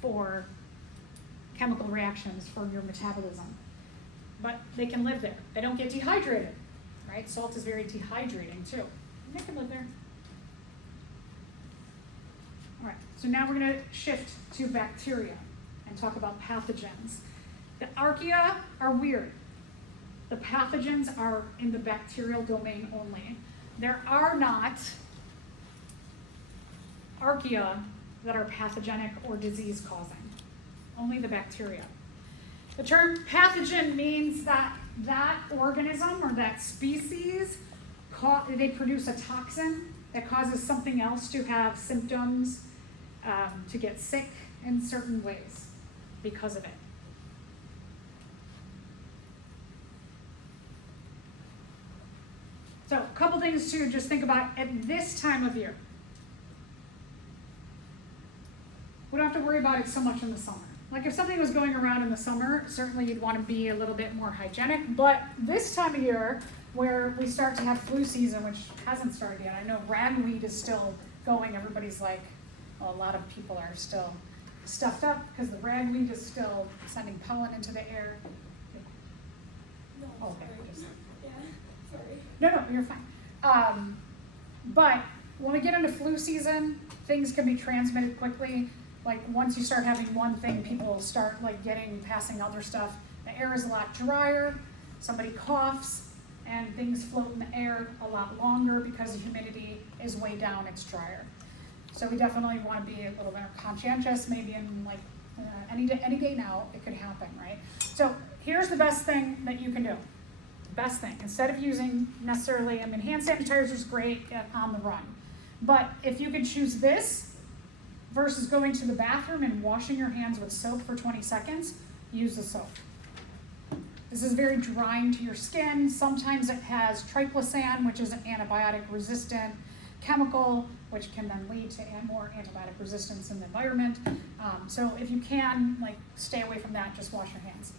for chemical reactions for your metabolism. But they can live there. They don't get dehydrated, right? Salt is very dehydrating too. And they can live there. All right, so now we're going to shift to bacteria and talk about pathogens. The archaea are weird. The pathogens are in the bacterial domain only. There are not archaea that are pathogenic or disease-causing. Only the bacteria. The term pathogen means that that organism or that species, they produce a toxin that causes something else to have symptoms, to get sick in certain ways because of it. So a couple things to just think about at this time of year. We don't have to worry about it so much in the summer. Like if something was going around in the summer, certainly you'd want to be a little bit more hygienic. But this time of year, where we start to have flu season, which hasn't started yet, I know ragweed is still going. Everybody's like, well, a lot of people are still stuffed up because the ragweed is still sending pollen into the air. No, Oh, okay. sorry. Yeah, sorry. No, you're fine. But when we get into flu season, things can be transmitted quickly. Like once you start having one thing, people will start like passing other stuff. The air is a lot drier, somebody coughs, and things float in the air a lot longer because the humidity is way down, it's drier. So we definitely want to be a little more conscientious, maybe in like any day now, it could happen, right? So here's the best thing that you can do. Best thing, instead of using necessarily, I mean, hand sanitizer is great on the run. But if you could choose this versus going to the bathroom and washing your hands with soap for 20 seconds, use the soap. This is very drying to your skin. Sometimes it has triclosan, which is an antibiotic resistant chemical, which can then lead to more antibiotic resistance in the environment. So if you can, like, stay away from that, just wash your hands.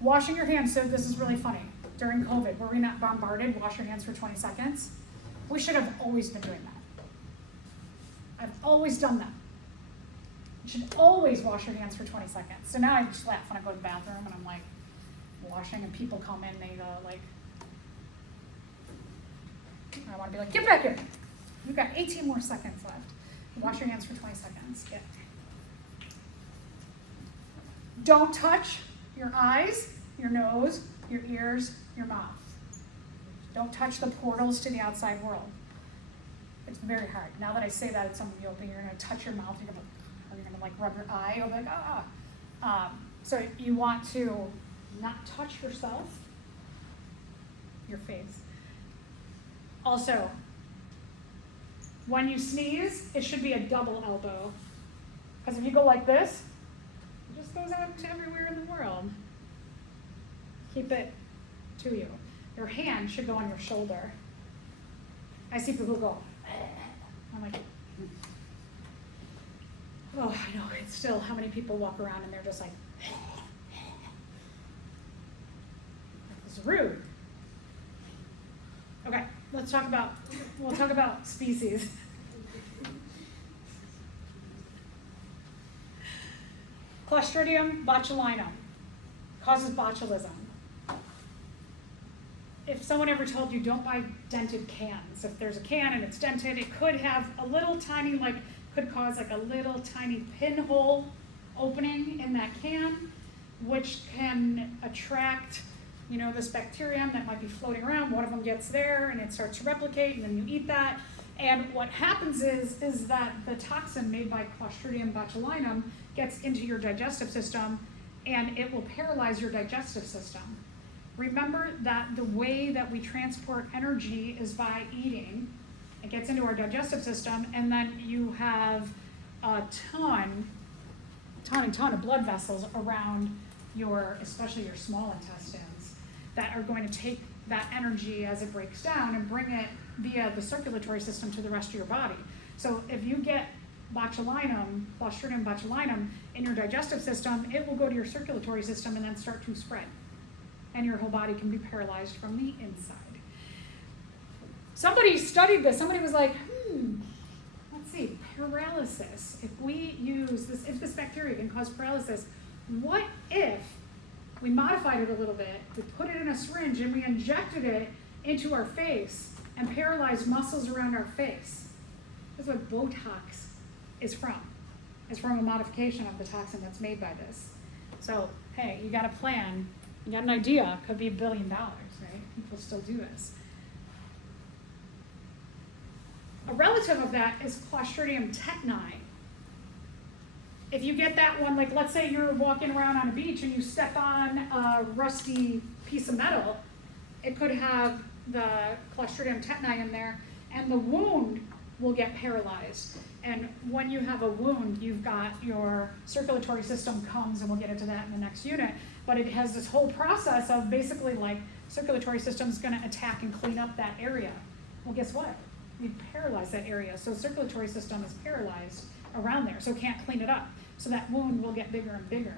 Washing your hands, so this is really funny. During COVID, were we not bombarded, wash your hands for 20 seconds? We should have always been doing that. I've always done that. You should always wash your hands for 20 seconds. So now I just laugh when I go to the bathroom and I'm like washing and people come in, they go like, I want to be like, get back here. You've got 18 more seconds left. Wash your hands for 20 seconds. Get. Don't touch your eyes, your nose, your ears, your mouth. Don't touch the portals to the outside world. It's very hard. Now that I say that, it's something you're going to touch your mouth, you're going to like rub your eye, you'll be like, ah. So you want to not touch yourself, your face. Also, when you sneeze, it should be a double elbow. Because if you go like this, it just goes out to everywhere in the world. Keep it to you. Your hand should go on your shoulder. I see people go, I'm like, oh, I know, it's still, how many people walk around and they're just like, this is rude. Okay, we'll talk about species. Clostridium botulinum causes botulism. If someone ever told you don't buy dented cans, if there's a can and it's dented, it could have a little tiny, could cause a little tiny pinhole opening in that can, which can attract, this bacterium that might be floating around. One of them gets there and it starts to replicate, and then you eat that. And what happens is that the toxin made by Clostridium botulinum gets into your digestive system, and it will paralyze your digestive system. Remember that the way that we transport energy is by eating. It gets into our digestive system, and then you have a ton of blood vessels around especially your small intestines, that are going to take that energy as it breaks down and bring it via the circulatory system to the rest of your body. So if you get botulinum, Clostridium botulinum, in your digestive system, it will go to your circulatory system and then start to spread. And your whole body can be paralyzed from the inside. Somebody studied this. Somebody was like, let's see, paralysis. If we use this, if this bacteria can cause paralysis, what if we modified it a little bit, we put it in a syringe and we injected it into our face and paralyzed muscles around our face? That's what Botox is from. It's from a modification of the toxin that's made by this. So, hey, you got a plan. You got an idea, could be $1 billion, right? People still do this. A relative of that is Clostridium tetani. If you get that one, let's say you're walking around on a beach and you step on a rusty piece of metal, it could have the Clostridium tetani in there, and the wound will get paralyzed. And when you have a wound, you've got your circulatory system comes, and we'll get into that in the next unit, but it has this whole process of basically circulatory system is going to attack and clean up that area. Well, guess what? You paralyze that area, so circulatory system is paralyzed around there, so it can't clean it up. So that wound will get bigger and bigger.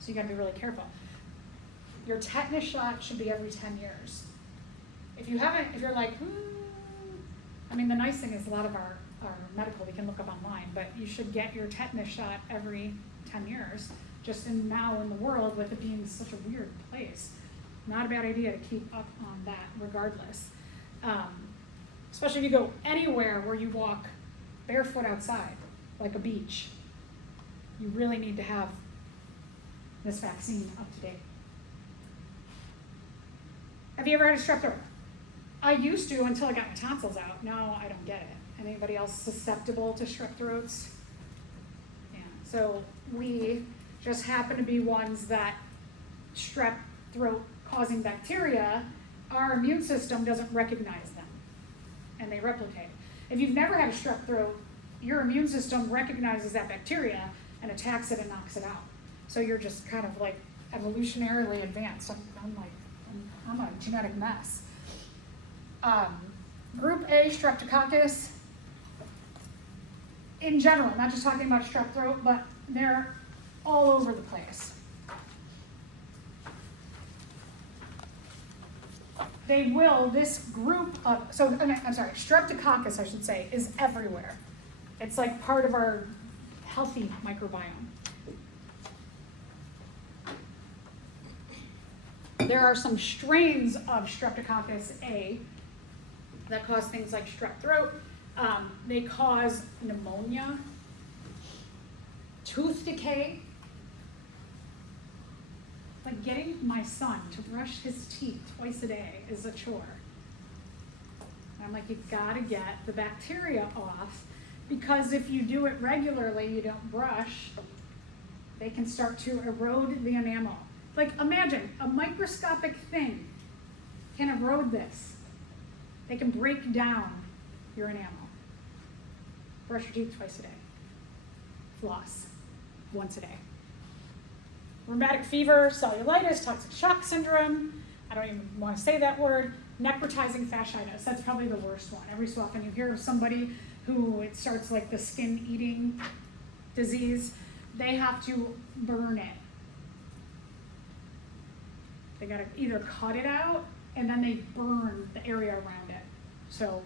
So you got to be really careful. Your tetanus shot should be every 10 years. If you're like, I mean, the nice thing is a lot of our medical, we can look up online, but you should get your tetanus shot every 10 years. Just now in the world, with it being such a weird place, not a bad idea to keep up on that regardless. Especially if you go anywhere where you walk barefoot outside, like a beach, you really need to have this vaccine up to date. Have you ever had a strep throat? I used to until I got my tonsils out. Now I don't get it. Anybody else susceptible to strep throats? Yeah, so we just happen to be ones that strep throat causing bacteria, our immune system doesn't recognize them and they replicate. If you've never had a strep throat, your immune system recognizes that bacteria and attacks it and knocks it out. So you're just kind of like evolutionarily advanced. I'm a genetic mess. Group A, Streptococcus, in general, not just talking about strep throat, but they're all over the place. This group of, Streptococcus, I should say, is everywhere. It's like part of our healthy microbiome. There are some strains of Streptococcus A that cause things like strep throat. They cause pneumonia, tooth decay. Like getting my son to brush his teeth twice a day is a chore. And I'm like, you've got to get the bacteria off, because if you do it regularly, you don't brush, they can start to erode the enamel. Like imagine a microscopic thing can erode this. They can break down your enamel. Brush your teeth twice a day. Floss once a day. Rheumatic fever, cellulitis, toxic shock syndrome, I don't even want to say that word, necrotizing fasciitis, that's probably the worst one. Every so often you hear of somebody who it starts like the skin eating disease, they have to burn it. They gotta either cut it out and then they burn the area around it. So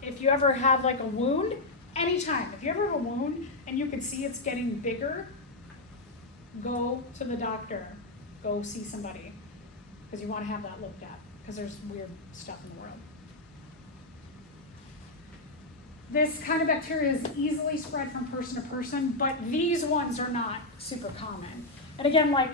if you ever have like a wound, anytime, if you ever have a wound and you can see it's getting bigger, go to the doctor, go see somebody, because you want to have that looked at, because there's weird stuff in the world. This kind of bacteria is easily spread from person to person, but these ones are not super common. And again, like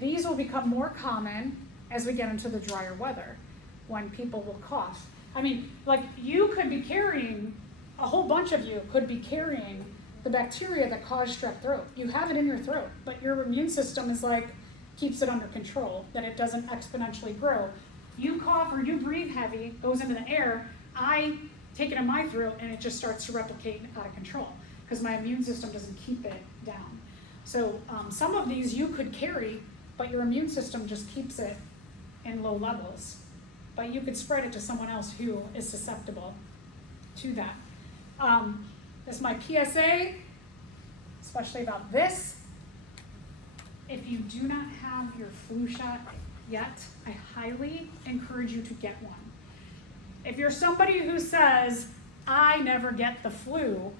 these will become more common as we get into the drier weather, when people will cough. I mean, like you could be carrying, a whole bunch of you could be carrying the bacteria that cause strep throat. You have it in your throat, but your immune system is like, keeps it under control, that it doesn't exponentially grow. You cough or you breathe heavy, goes into the air, I take it in my throat and it just starts to replicate out of control, because my immune system doesn't keep it down. So some of these you could carry, but your immune system just keeps it in low levels. But you could spread it to someone else who is susceptible to that. This is my PSA, especially about this. If you do not have your flu shot yet, I highly encourage you to get one. If you're somebody who says, I never get the flu,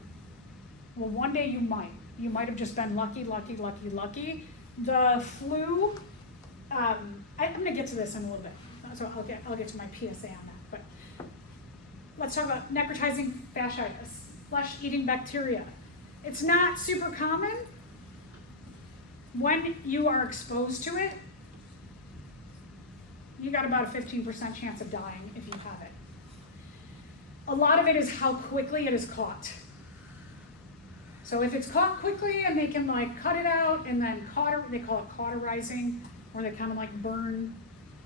well, one day you might. You might have just been lucky. The flu, I'm gonna get to this in a little bit, so I'll get to my PSA on that. But let's talk about necrotizing fasciitis, flesh-eating bacteria. It's not super common. When you are exposed to it, you got about a 15% chance of dying if you have it. A lot of it is how quickly it is caught. So if it's caught quickly and they can like cut it out and then they call it cauterizing, or they kind of like burn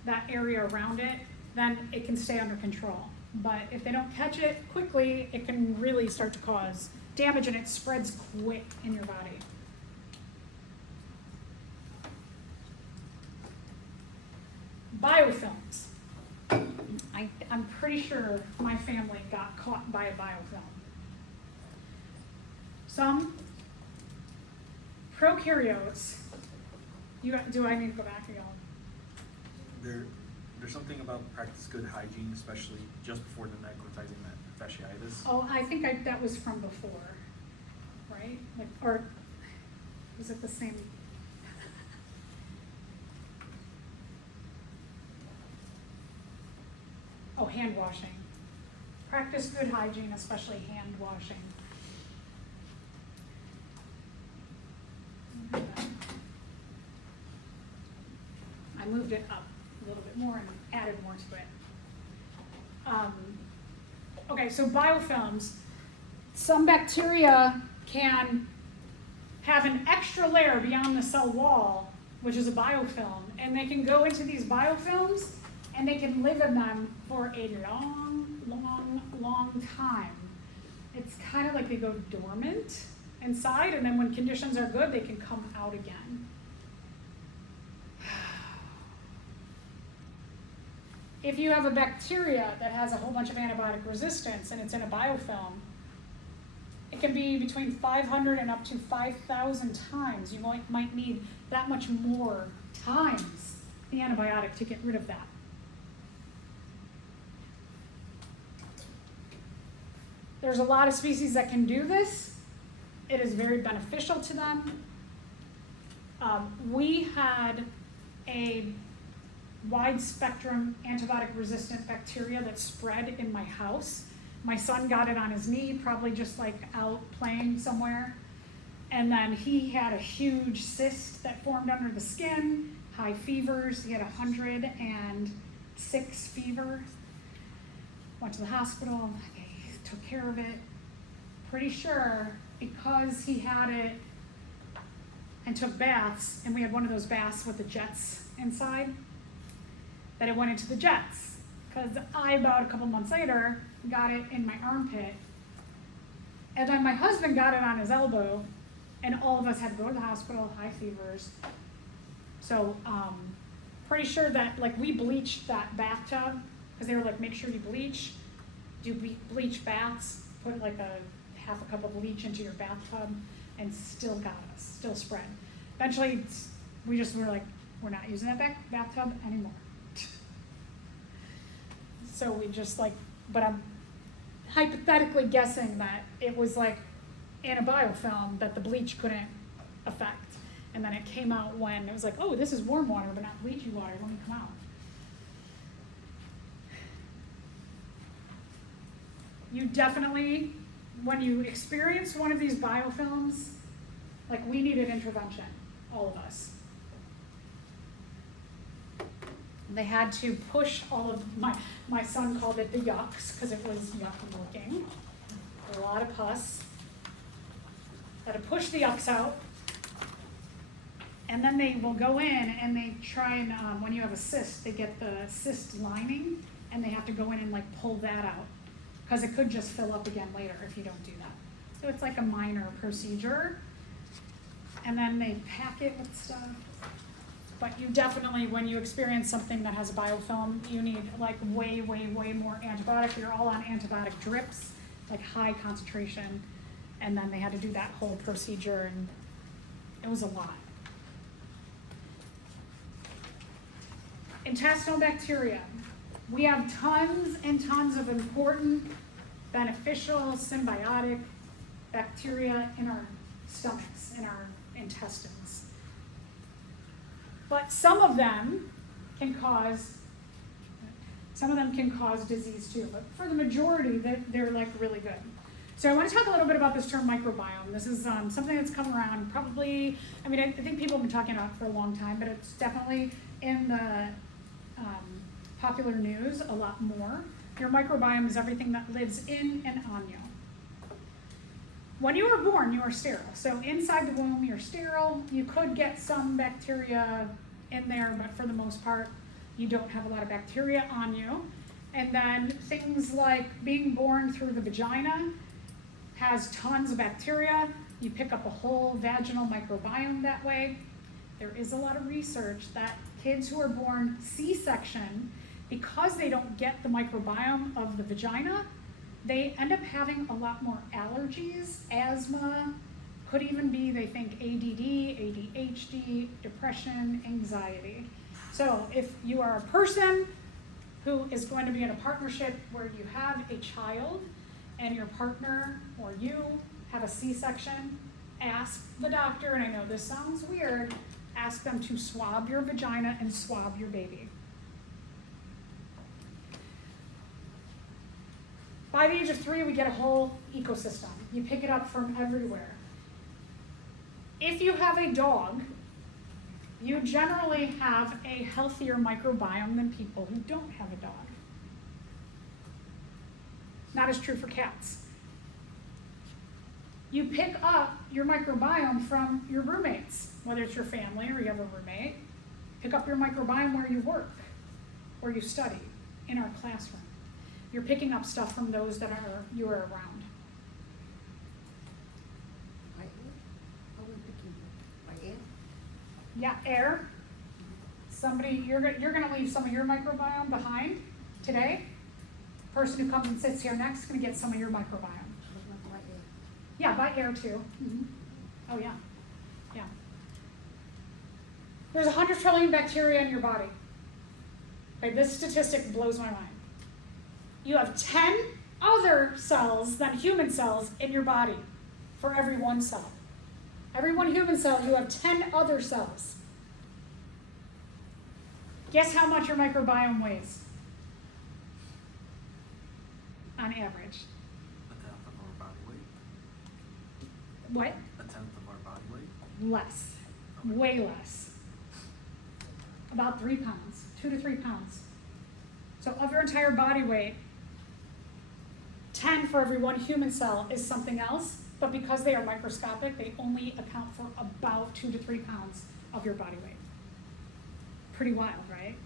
that area around it, then it can stay under control. But if they don't catch it quickly, it can really start to cause damage, and it spreads quick in your body. Biofilms. I'm pretty sure my family got caught by a biofilm. Some prokaryotes. Do I need to go back again? There's something about practice good hygiene, especially just before the necrotizing fasciitis. Oh, I think that was from before, right? Like, or was it the same? Oh, hand washing. Practice good hygiene, especially hand washing. I moved it up a little bit more and added more to it. Okay, so biofilms, some bacteria can have an extra layer beyond the cell wall, which is a biofilm, and they can go into these biofilms and they can live in them for a long time. It's kind of like they go dormant inside, and then when conditions are good, they can come out again. If you have a bacteria that has a whole bunch of antibiotic resistance and it's in a biofilm, it can be between 500 and up to 5,000 times. You might need that much more times the antibiotic to get rid of that. There's a lot of species that can do this. It is very beneficial to them. We had a wide spectrum antibiotic resistant bacteria that spread in my house. My son got it on his knee, probably just like out playing somewhere. And then he had a huge cyst that formed under the skin, high fevers. He had 106 fever. Went to the hospital, they took care of it. Pretty sure because he had it and took baths, and we had one of those baths with the jets inside, that it went into the jets. Because I, about a couple months later, got it in my armpit. And then my husband got it on his elbow, and all of us had to go to the hospital, high fevers. So, pretty sure that, like, we bleached that bathtub, because they were like, make sure you bleach, do bleach baths, put like half a cup of bleach into your bathtub, and still got us, still spread. Eventually, we just were like, we're not using that bathtub anymore. So we just like, but I'm hypothetically guessing that it was like in a biofilm that the bleach couldn't affect. And then it came out when it was like, oh, this is warm water, but not bleachy water, let me come out. You definitely, when you experience one of these biofilms, like we needed intervention, all of us. They had to push all of my son called it the yucks because it was yucky looking. A lot of pus. Had to push the yucks out. And then they will go in and they try and, when you have a cyst, they get the cyst lining and they have to go in and like pull that out because it could just fill up again later if you don't do that. So it's like a minor procedure. And then they pack it with stuff. But you definitely, when you experience something that has a biofilm, you need like way more antibiotic. You're all on antibiotic drips, like high concentration. And then they had to do that whole procedure and it was a lot. Intestinal bacteria. We have tons and tons of important, beneficial, symbiotic bacteria in our stomachs, in our intestines. But some of them can cause disease too, but for the majority, they're like really good. So I want to talk a little bit about this term microbiome. This is something that's come around probably, I mean, I think people have been talking about it for a long time, but it's definitely in the popular news a lot more. Your microbiome is everything that lives in and on you. When you are born, you are sterile. So inside the womb, you're sterile. You could get some bacteria in there, but for the most part, you don't have a lot of bacteria on you. And then things like being born through the vagina has tons of bacteria. You pick up a whole vaginal microbiome that way. There is a lot of research that kids who are born C-section, because they don't get the microbiome of the vagina, they end up having a lot more allergies, asthma, could even be, they think, ADD, ADHD, depression, anxiety. So if you are a person who is going to be in a partnership where you have a child and your partner or you have a C-section, ask the doctor, and I know this sounds weird, ask them to swab your vagina and swab your baby. By the age of 3, we get a whole ecosystem. You pick it up from everywhere. If you have a dog, you generally have a healthier microbiome than people who don't have a dog. Not as true for cats. You pick up your microbiome from your roommates, whether it's your family or you have a roommate. Pick up your microbiome where you work, where you study, in our classroom. You're picking up stuff from those that you are around. By air? How are we picking by air? Yeah, air. Somebody, you're gonna leave some of your microbiome behind today. Person who comes and sits here next is gonna get some of your microbiome. What about by air? Yeah, by air too. Oh yeah, yeah. There's 100 trillion bacteria in your body. Okay, this statistic blows my mind. You have 10 other cells than human cells in your body for every one cell. Every one human cell, you have 10 other cells. Guess how much your microbiome weighs? On average. A tenth of our body weight. What? A tenth of our body weight. Less. Way less. About 3 pounds, 2 to 3 pounds. So of your entire body weight, 10 for every one human cell is something else, but because they are microscopic, they only account for about 2 to 3 pounds of your body weight. Pretty wild, right?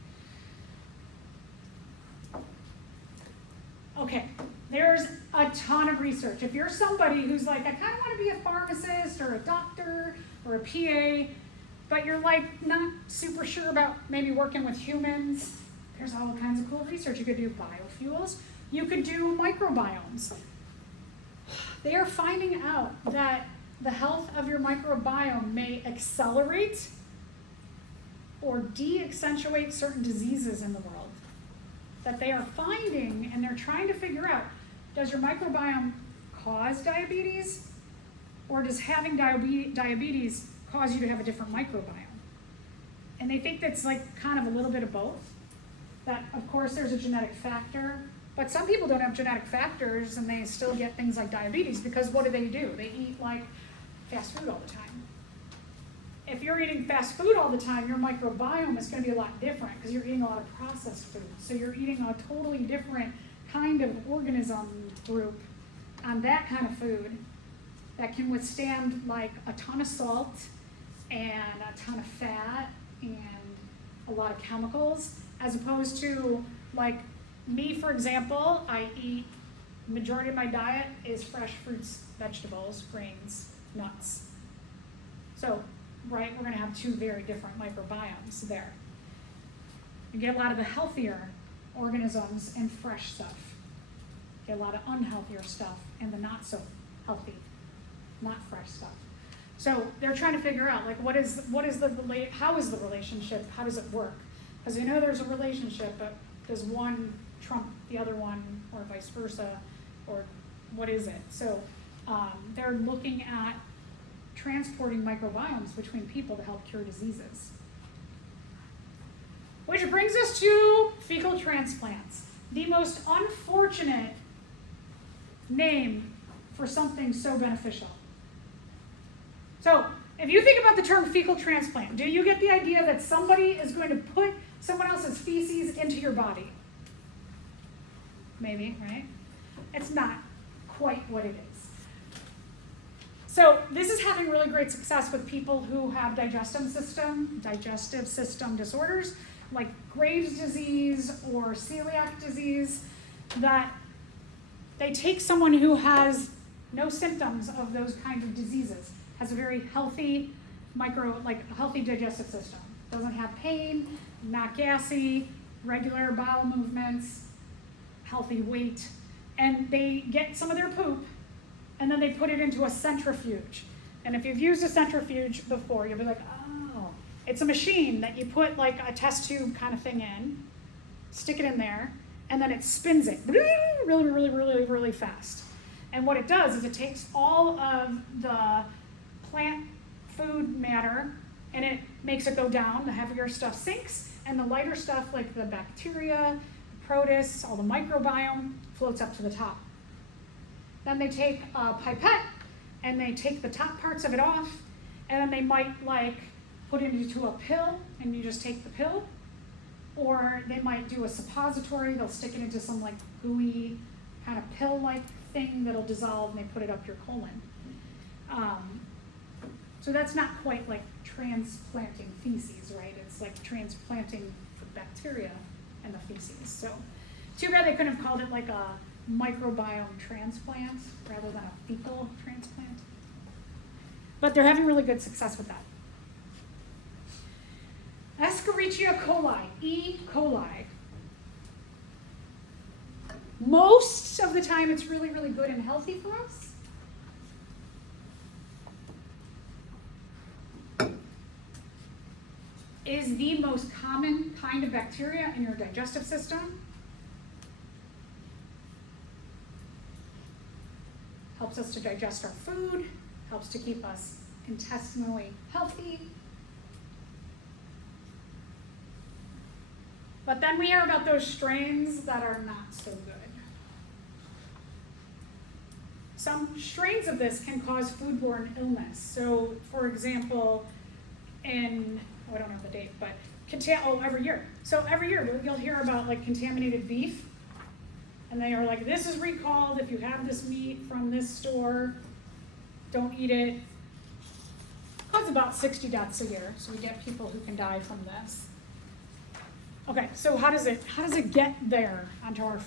Okay, there's a ton of research. If you're somebody who's like, I kind of want to be a pharmacist or a doctor or a PA, but you're like not super sure about maybe working with humans, there's all kinds of cool research. You could do biofuels. You could do microbiomes. They are finding out that the health of your microbiome may accelerate or de-accentuate certain diseases in the world that they are finding, and they're trying to figure out, does your microbiome cause diabetes, or does having diabetes cause you to have a different microbiome? And they think that's like kind of a little bit of both. That of course there's a genetic factor, but some people don't have genetic factors and they still get things like diabetes because what do? They eat like fast food all the time. If you're eating fast food all the time, your microbiome is going to be a lot different because you're eating a lot of processed food. So you're eating a totally different kind of organism group on that kind of food that can withstand like a ton of salt and a ton of fat and a lot of chemicals, as opposed to like me, for example. I eat, majority of my diet is fresh fruits, vegetables, grains, nuts. So, right, we're gonna have two very different microbiomes there. You get a lot of the healthier organisms in fresh stuff. You get a lot of unhealthier stuff in the not so healthy, not fresh stuff. So they're trying to figure out like how is the relationship? How does it work? Because they know there's a relationship, but does one trump the other one, or vice versa, or what is it? So they're looking at transporting microbiomes between people to help cure diseases. Which brings us to fecal transplants, the most unfortunate name for something so beneficial. So if you think about the term fecal transplant, do you get the idea that somebody is going to put someone else's feces into your body? Maybe, right? It's not quite what it is. So this is having really great success with people who have digestive system disorders like Graves' disease or celiac disease, that they take someone who has no symptoms of those kinds of diseases, has a very healthy healthy digestive system, doesn't have pain, not gassy, regular bowel movements, healthy weight, and they get some of their poop and then they put it into a centrifuge. And if you've used a centrifuge before, you'll be like, oh, it's a machine that you put like a test tube kind of thing in, stick it in there, and then it spins it really, really, really, really fast. And what it does is it takes all of the plant food matter and it makes it go down. The heavier stuff sinks, and the lighter stuff like the bacteria, the protists, all the microbiome floats up to the top. Then they take a pipette and they take the top parts of it off, and then they might like put it into a pill and you just take the pill, or they might do a suppository. They'll stick it into some like gooey kind of pill-like thing that'll dissolve and they put it up your colon. So that's not quite like transplanting feces, right? It's like transplanting the bacteria and the feces. So too bad they couldn't have called it like a microbiome transplant rather than a fecal transplant. But they're having really good success with that. Escherichia coli, E. coli. Most of the time it's really, really good and healthy for us. Is the most common kind of bacteria in your digestive system. Helps us to digest our food, helps to keep us intestinally healthy. But then we hear about those strains that are not so good. Some strains of this can cause foodborne illness. So, for example, I don't know the date, but every year. So every year you'll hear about like contaminated beef, and they are like, this is recalled if you have this meat from this store, don't eat it. Causes about 60 deaths a year, so we get people who can die from this. Okay, so how does it get there onto our